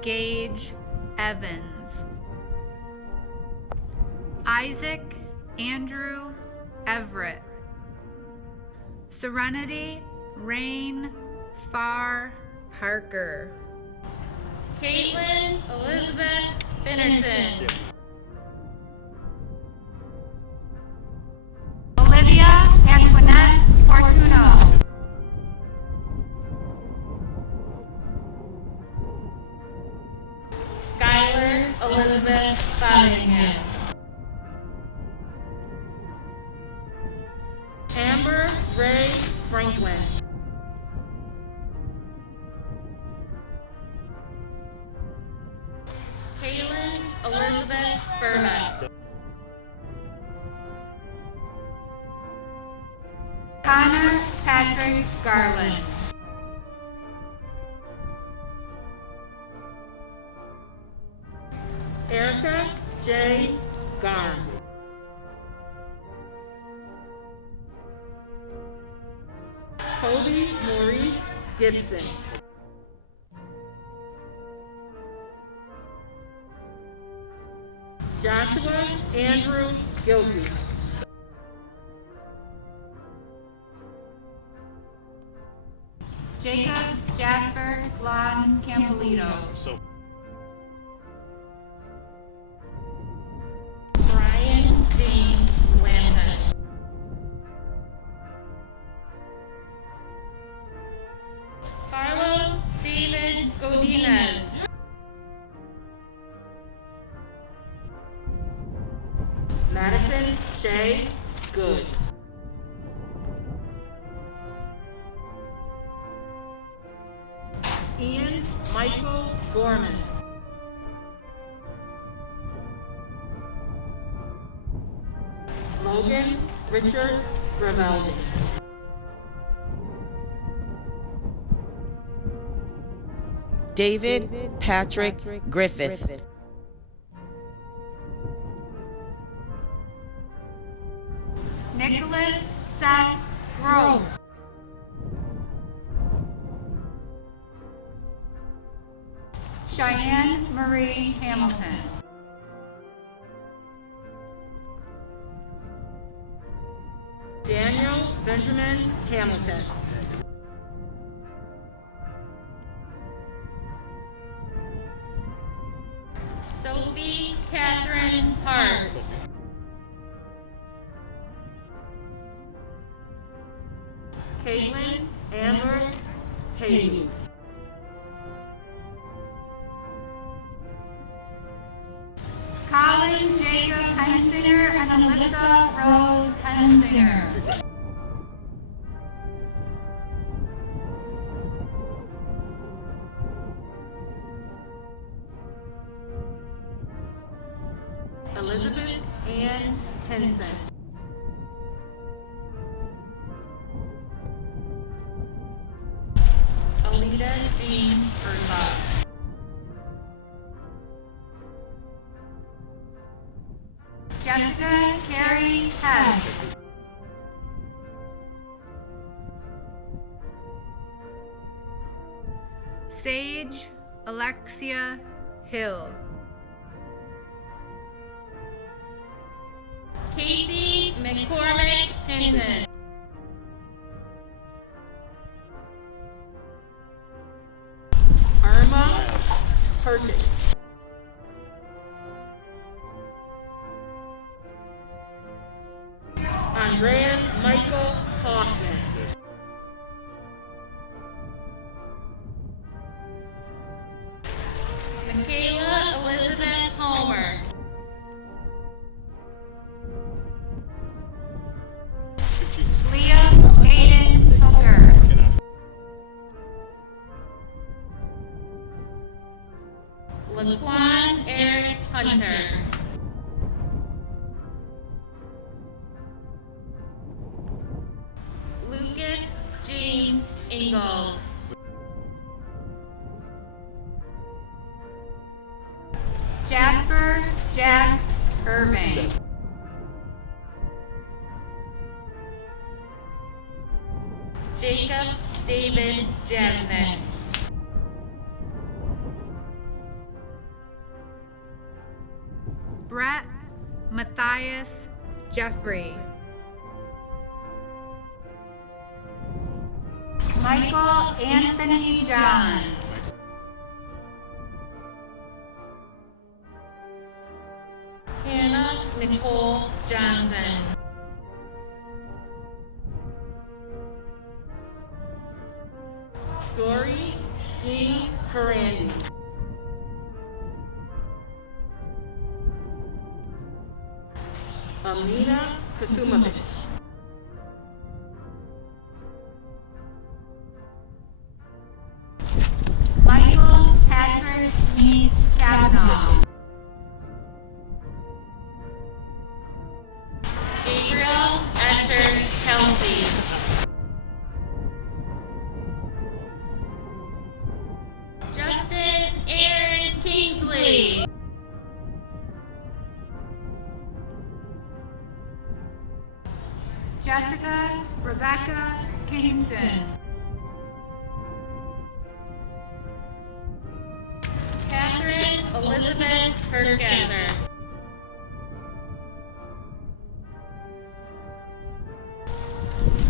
Gage Evans. Isaac Andrew Everett. Serenity Rain Farr Parker. Caitlin Elizabeth Finnerson. Olivia Antoinette Fortuno. Skylar Elizabeth Foddingham. Amber Rae Franklin. Kaylin Elizabeth Burbank. Connor Patrick Garland. Erica J. Garn. Kobe Maurice Gibson. Joshua Andrew Gilkey. Jacob Jasper Glon Campolito. Brian James Lanton. Carlos David Godinez. Madison Shay Good. Ian Michael Gorman. Logan Richard Grimaldi. David Patrick Griffith. Nicholas Seth Gross. Cheyenne Marie Hamilton. Daniel Benjamin Hamilton. Sophie Catherine Parks. Caitlin Amber Hayden. Colin Jacob Hensinger and Alyssa Rose Hensinger. Elizabeth Ann Henson. Alita Jean Herzog. Jessica Carey Hess. Sage Alexia Hill. Casey McCormick Hinton. Irma Perkins. Andreas Michael Hoffman. Michaela Elizabeth Homer. Leah Aiden Hooker. Laquan Eric Hunter. Lucas James Ingalls. Jasper Jax Irving. Jacob David Jasnek. Brett Matthias Jeffrey. Michael Anthony John. Hannah Nicole Johnson. Dory Jean Ferrandi. Amina Kasumovich. Michael Patrick Meade Kavanaugh. Gabriel Asher Kelsey. Justin Aaron Kingsley. Jessica Rebecca Kingston. Catherine Elizabeth Hergasser.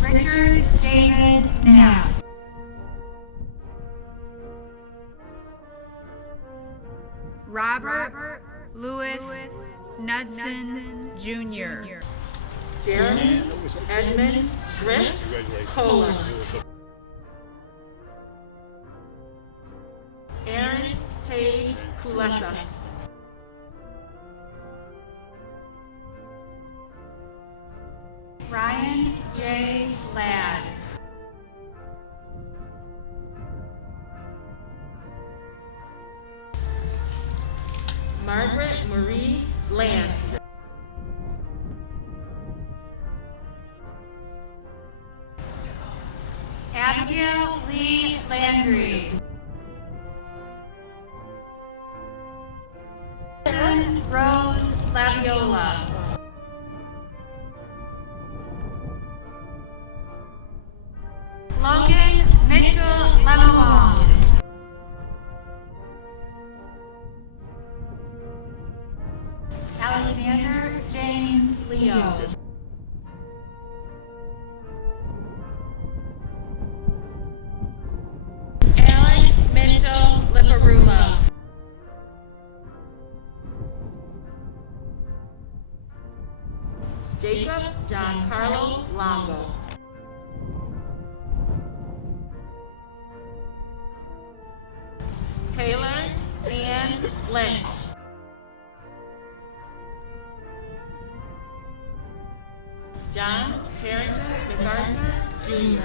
Richard David Knapp. Robert Louis Knudsen Jr. Jeremy Edmund Rick Kohler. Aaron Paige Kulesa. Ryan J. Ladd. Margaret Marie Lance. Abigail Lee Landry. Rose Laviola. Logan Mitchell Lemelong. Alexander James Leo. Alex Mitchell Liparulo. Jacob Giancarlo Longo. Taylor Ann Lynch. John Harrison MacArthur Jr.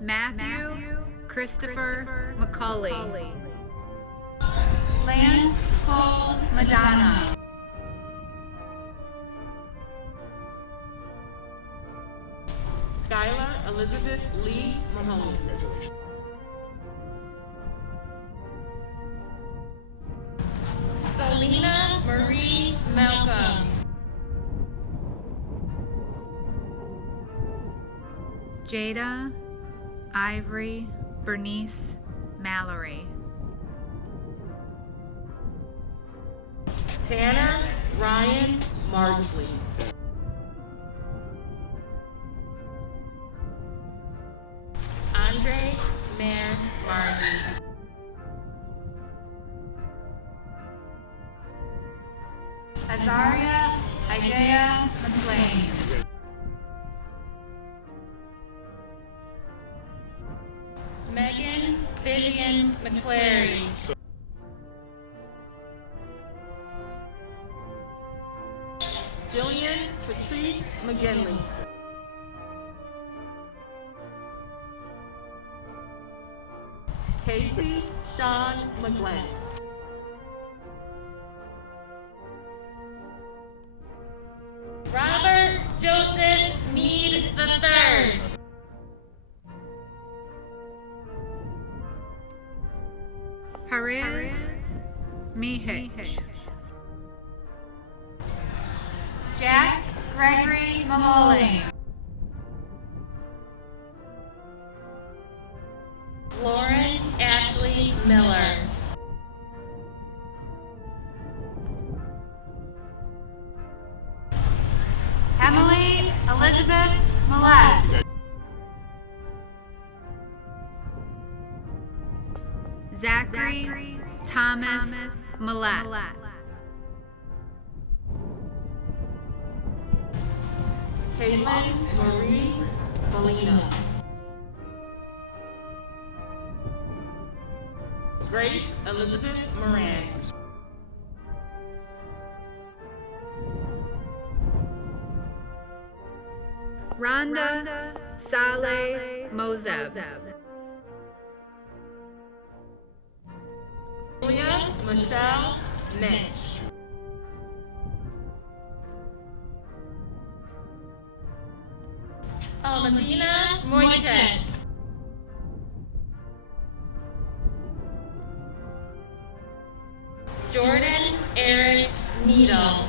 Matthew Christopher McCauley. Lance Cole Madonna. Skylar Elizabeth Lee Mahoney. Selena Marie Malcolm. Jada Ivory Bernice Mallory. Tanner Ryan Marsley. Andre Mare Marley. Azaria Isaiah McLean. Megan Vivian McClary. Jillian Patrice McGinley. Casey Sean McGlenn. Robert Joseph Meade III. Hariz Mihich. Jack Gregory Mamoli. Lauren Ashley Miller. Emily Elizabeth Millette. Zachary Thomas Millette. Caitlin Marie Molina. Grace Elizabeth Moran. Rhonda Saleh Mozeb. Julia Michelle Mitch. Almadina Moychet. Jordan Eric Needle.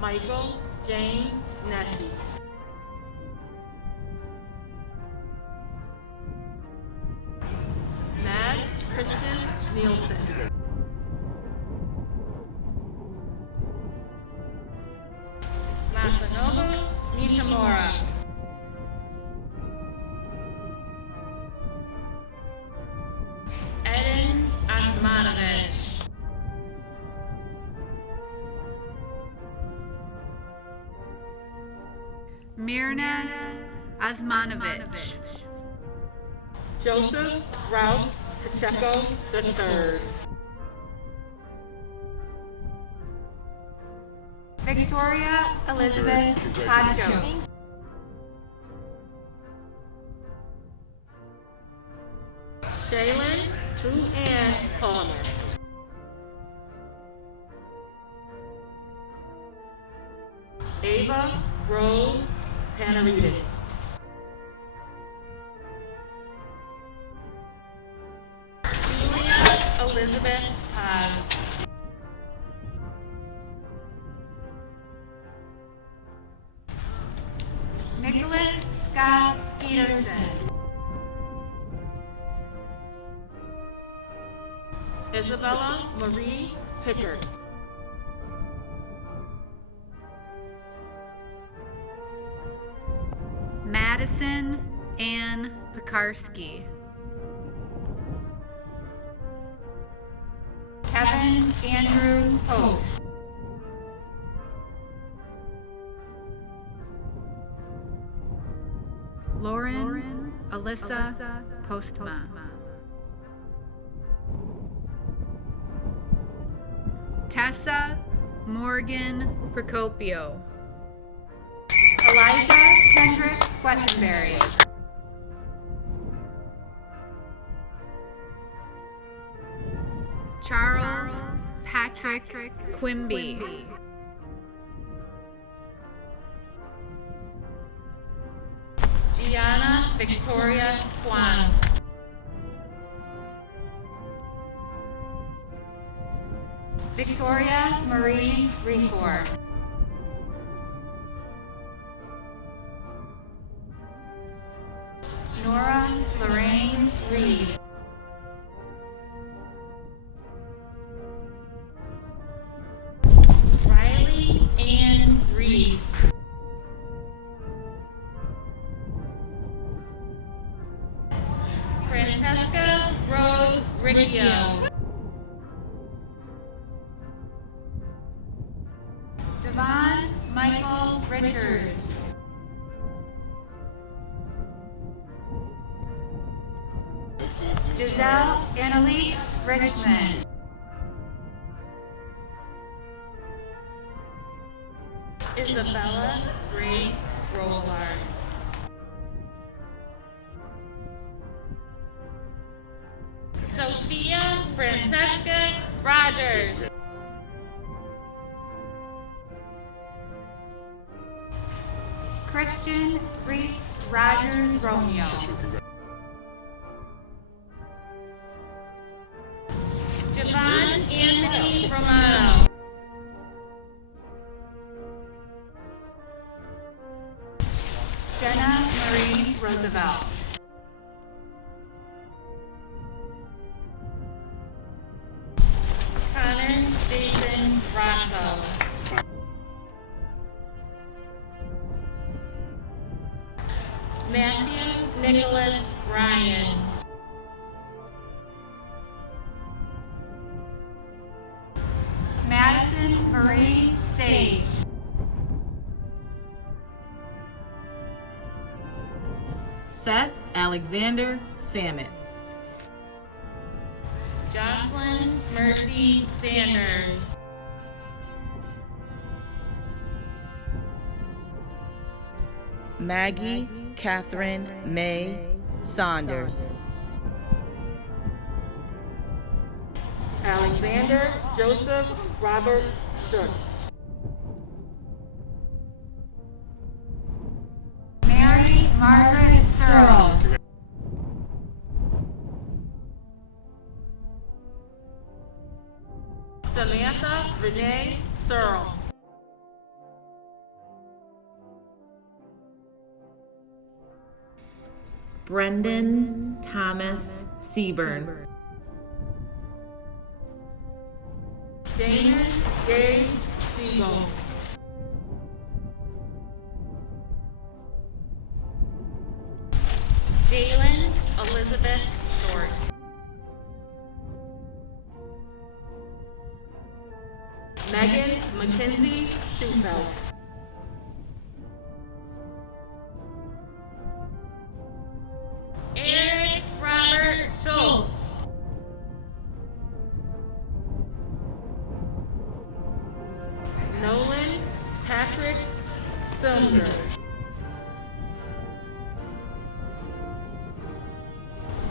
Michael James Nessie. Mads Christian Nielsen. Masanobu Nishimura. Eden Osmanovich. Mirnaz Osmanovich. Joseph Ralph Pacheco III. Victoria Elizabeth Hodgos. Shaylin Sue Ann Palmer. Ava Rose Panarides. Julia Elizabeth Paz. Nicholas Scott Peterson. Isabella Marie Pickard. Madison Ann Pekarsky. Kevin Andrew Post. Lauren Alyssa Postma. Tessa Morgan Procopio. Elijah Kendrick Questenberry. Charles Patrick Quimby. Gianna Victoria Juan. Victoria Marie Recor. Nora Lorraine Reed. Riley Ann Reese. Francesca Rose Riccio. Devon Michael Richards. Giselle Annalise Richmond. Isabella Grace Rollard. Sophia Francesca Rogers. Christian Reese Rogers Romeo. Javon Anthony Romano. Jenna Marie Roosevelt. Connor Jason Rosso. Matthew Nicholas Ryan. Madison Marie Sage. Seth Alexander Samet. Jocelyn Mercy Sanders. Maggie Catherine May Saunders. Alexander Joseph Robert Schuss. Mary Margaret Searle. Samantha Renee Searle. Brendan Thomas Seaburn. Damon Gage Siegel. Mackenzie Schufeld. Eric Robert Schultz. Nolan Patrick Silver.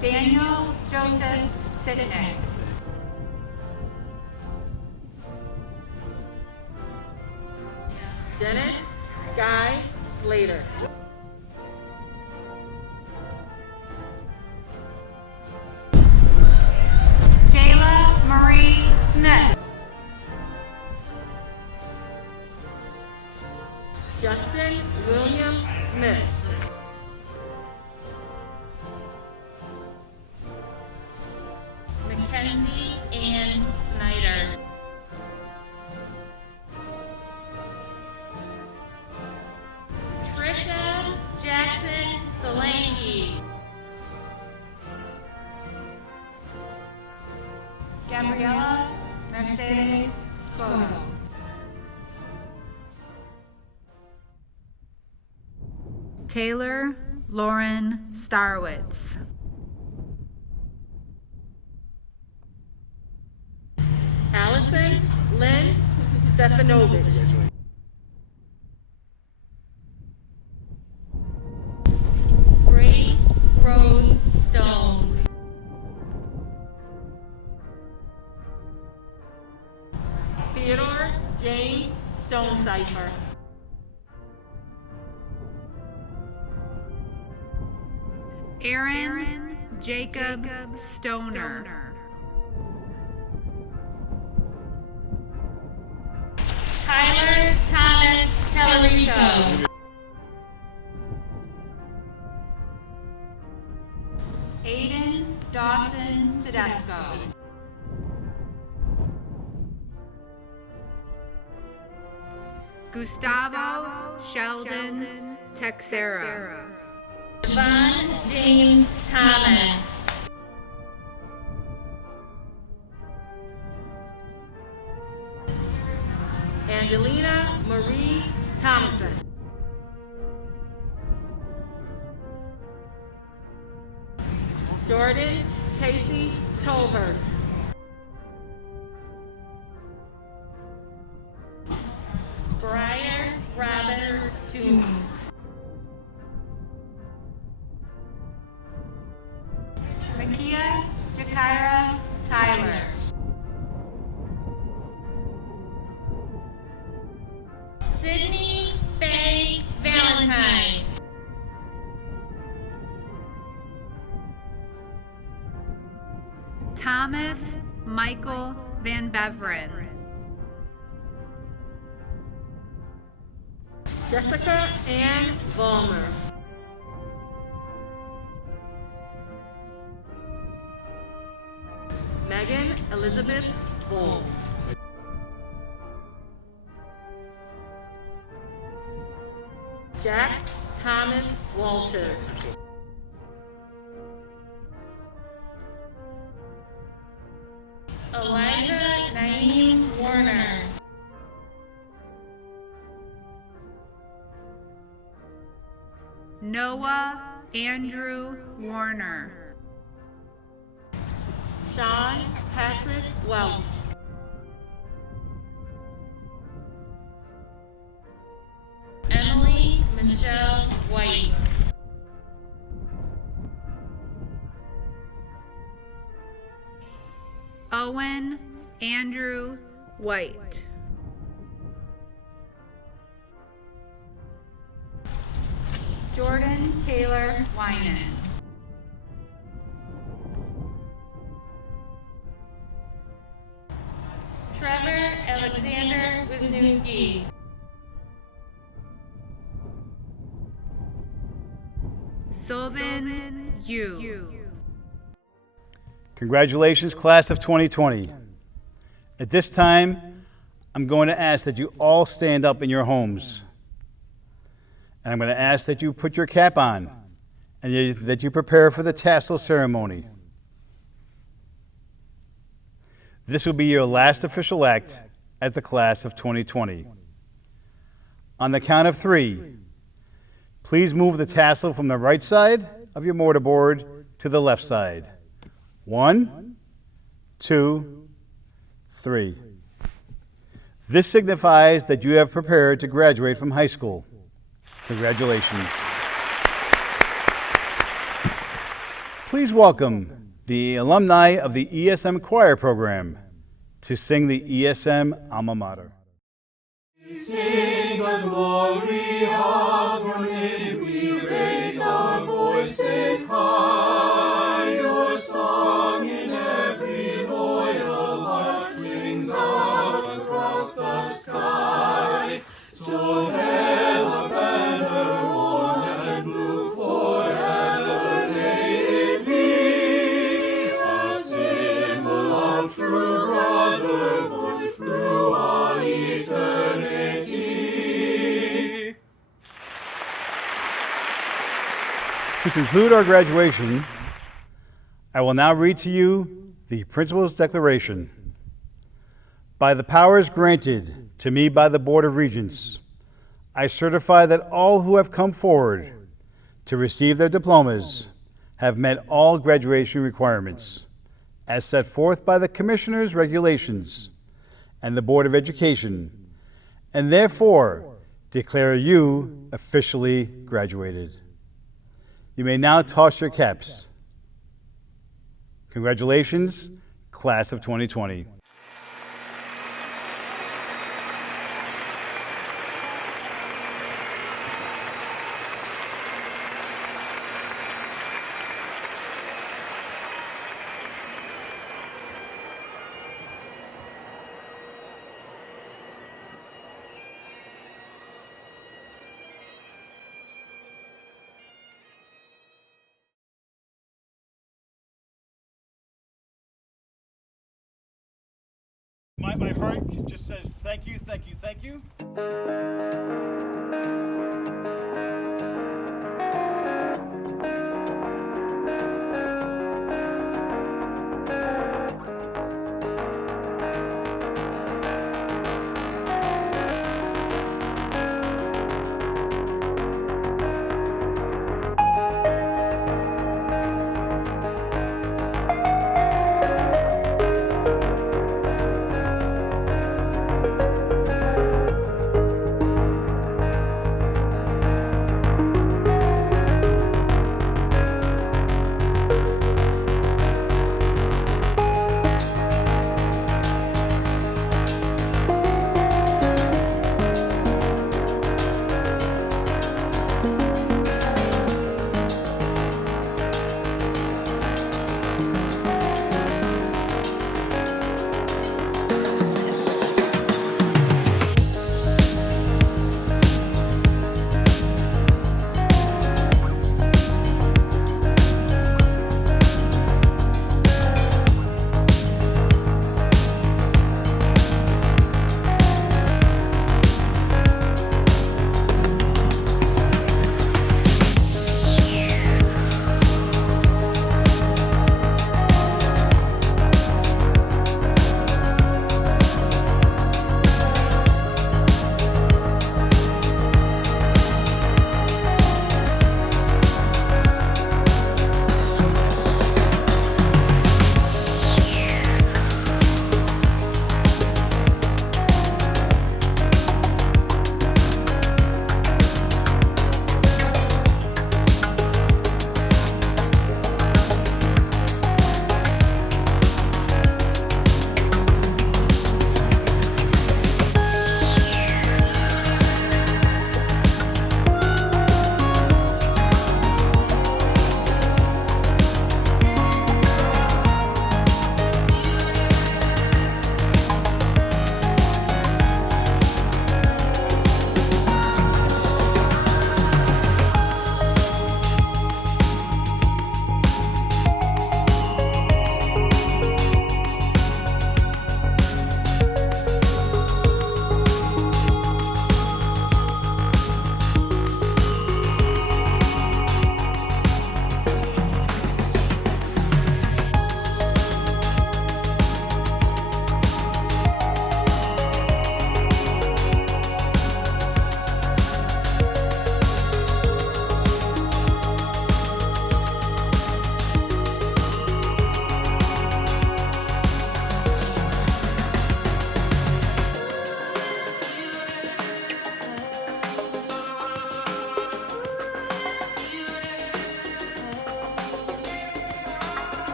Daniel Joseph Sitnick. Dennis Sky Slater. Jayla Marie Smith. Justin William Smith. Mackenzie Ann Snyder. Trisha Jackson Solanke. Gabriella Mercedes Spoto. Taylor Lauren Starwitz. Allison Lynn Stefanovich. Grace Rose Stone. Theodore James Stonecipher. Aaron Jacob Stoner. Tyler Thomas Tellerico. Aiden Dawson Tedesco. Gustavo Sheldon Texera. Devon James Thomas. Angelina Marie Thomason. Jordan Casey Tolhurst. Briar Robert Toombs. Makia Jakira Tyler. Sydney Faye Valentine. Thomas Michael Van Beveren. Jessica Ann Vollmer. Megan Elizabeth Bowles. Jack Thomas Walters. Elijah Naeem Warner. Noah Andrew Warner. Sean Patrick Welch. Emily Michelle White. Owen Andrew White. Jordan Taylor Winan. Trevor Alexander Wisniewski. Sylvan Yu. Congratulations, class of 2020. At this time, I'm going to ask that you all stand up in your homes. And I'm going to ask that you put your cap on and that you prepare for the tassel ceremony. This will be your last official act as the class of 2020. On the count of 3, please move the tassel from the right side of your mortarboard to the left side. 1, 2, 3. This signifies that you have prepared to graduate from high school. Congratulations. Please welcome the alumni of the ESM Choir Program to sing the ESM Alma Mater. Sing the glory of your name, we raise our voices high. Your song in every loyal heart rings out across the sky. So hail a banner orange and blue forever may it be, a symbol of true brotherhood through all eternity. To conclude our graduation, I will now read to you the Principal's Declaration. By the powers granted to me by the Board of Regents, I certify that all who have come forward to receive their diplomas have met all graduation requirements as set forth by the Commissioner's regulations and the Board of Education, and therefore declare you officially graduated. You may now toss your caps. Congratulations, Class of 2020. My heart just says thank you, thank you, thank you.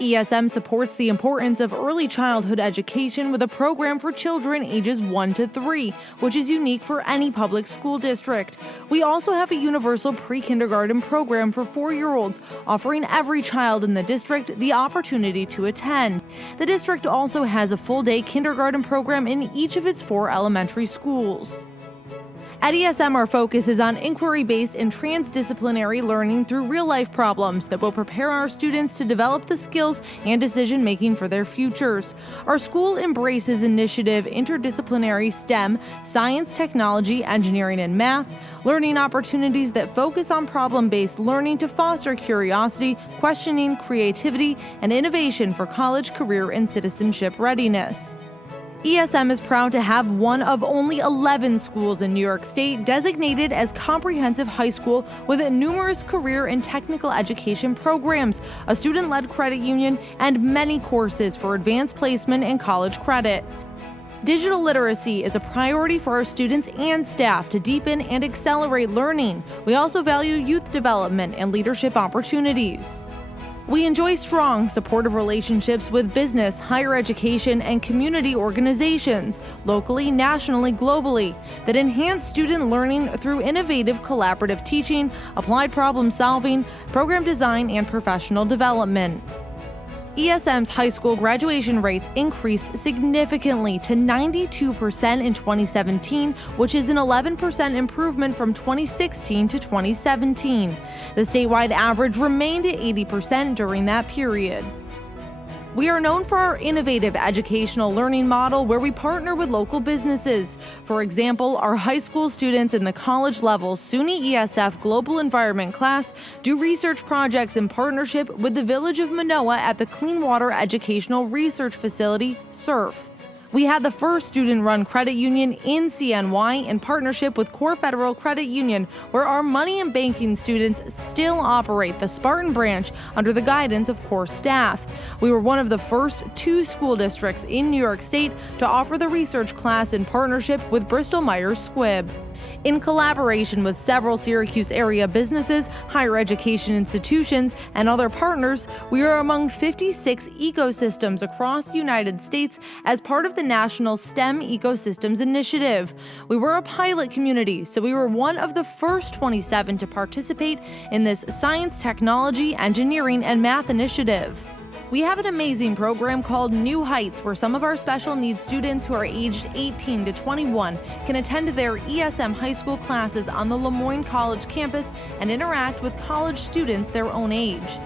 ESM supports the importance of early childhood education with a program for children ages 1 to 3, which is unique for any public school district. We also have a universal pre-kindergarten program for 4-year-olds, offering every child in the district the opportunity to attend. The district also has a full-day kindergarten program in each of its 4 elementary schools. At ESM, our focus is on inquiry-based and transdisciplinary learning through real-life problems that will prepare our students to develop the skills and decision-making for their futures. Our school embraces initiative interdisciplinary STEM, science, technology, engineering, and math, learning opportunities that focus on problem-based learning to foster curiosity, questioning, creativity, and innovation for college, career, and citizenship readiness. ESM is proud to have one of only 11 schools in New York State designated as comprehensive high school with numerous career and technical education programs, a student-led credit union, and many courses for advanced placement and college credit. Digital literacy is a priority for our students and staff to deepen and accelerate learning. We also value youth development and leadership opportunities. We enjoy strong, supportive relationships with business, higher education, and community organizations, locally, nationally, globally, that enhance student learning through innovative collaborative teaching, applied problem solving, program design, and professional development. ESM's high school graduation rates increased significantly to 92% in 2017, which is an 11% improvement from 2016 to 2017. The statewide average remained at 80% during that period. We are known for our innovative educational learning model where we partner with local businesses. For example, our high school students in the college level SUNY ESF Global Environment class do research projects in partnership with the Village of Manoa at the Clean Water Educational Research Facility, SURF. We had the first student-run credit union in CNY in partnership with Core Federal Credit Union, where our money and banking students still operate the Spartan branch under the guidance of Core staff. We were one of the first 2 school districts in New York State to offer the research class in partnership with Bristol-Myers Squibb. In collaboration with several Syracuse area businesses, higher education institutions, and other partners, we are among 56 ecosystems across the United States as part of the National STEM Ecosystems Initiative. We were a pilot community, so we were one of the first 27 to participate in this science, technology, engineering, and math initiative. We have an amazing program called New Heights, where some of our special needs students who are aged 18 to 21 can attend their ESM high school classes on the Lemoyne College campus and interact with college students their own age.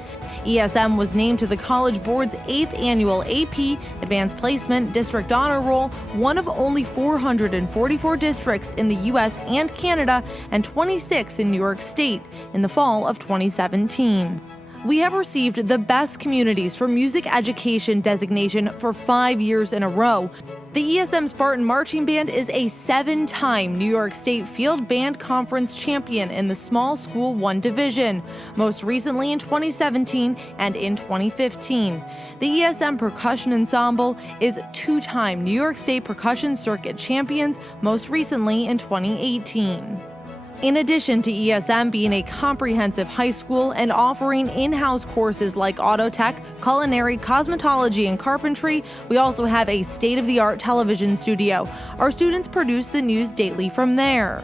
ESM was named to the College Board's 8th annual AP Advanced Placement District Honor Roll, one of only 444 districts in the U.S. and Canada and 26 in New York State in the fall of 2017. We have received the Best Communities for Music Education designation for 5 years in a row. The ESM Spartan Marching Band is a 7-time New York State Field Band Conference champion in the Small School 1 division, most recently in 2017 and in 2015. The ESM Percussion Ensemble is 2-time New York State Percussion Circuit champions, most recently in 2018. In addition to ESM being a comprehensive high school and offering in-house courses like auto tech, culinary, cosmetology, and carpentry, we also have a state-of-the-art television studio. Our students produce the news daily from there.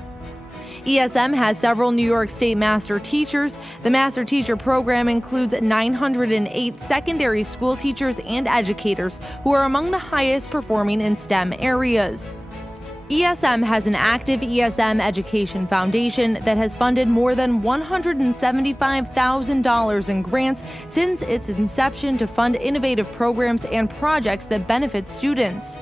ESM has several New York State Master Teachers. The Master Teacher program includes 908 secondary school teachers and educators who are among the highest performing in STEM areas. ESM has an active ESM Education Foundation that has funded more than $175,000 in grants since its inception to fund innovative programs and projects that benefit students.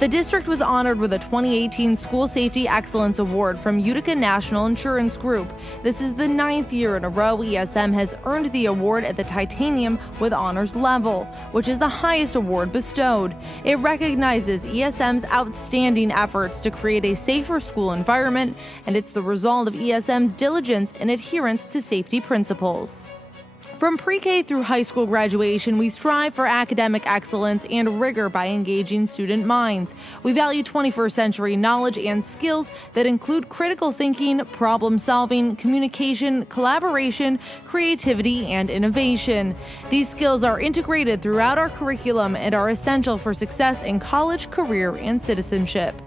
The district was honored with a 2018 School Safety Excellence Award from Utica National Insurance Group. This is the 9th year in a row ESM has earned the award at the Titanium with Honors Level, which is the highest award bestowed. It recognizes ESM's outstanding efforts to create a safer school environment, and it's the result of ESM's diligence and adherence to safety principles. From pre-K through high school graduation, we strive for academic excellence and rigor by engaging student minds. We value 21st century knowledge and skills that include critical thinking, problem solving, communication, collaboration, creativity, and innovation. These skills are integrated throughout our curriculum and are essential for success in college, career, and citizenship.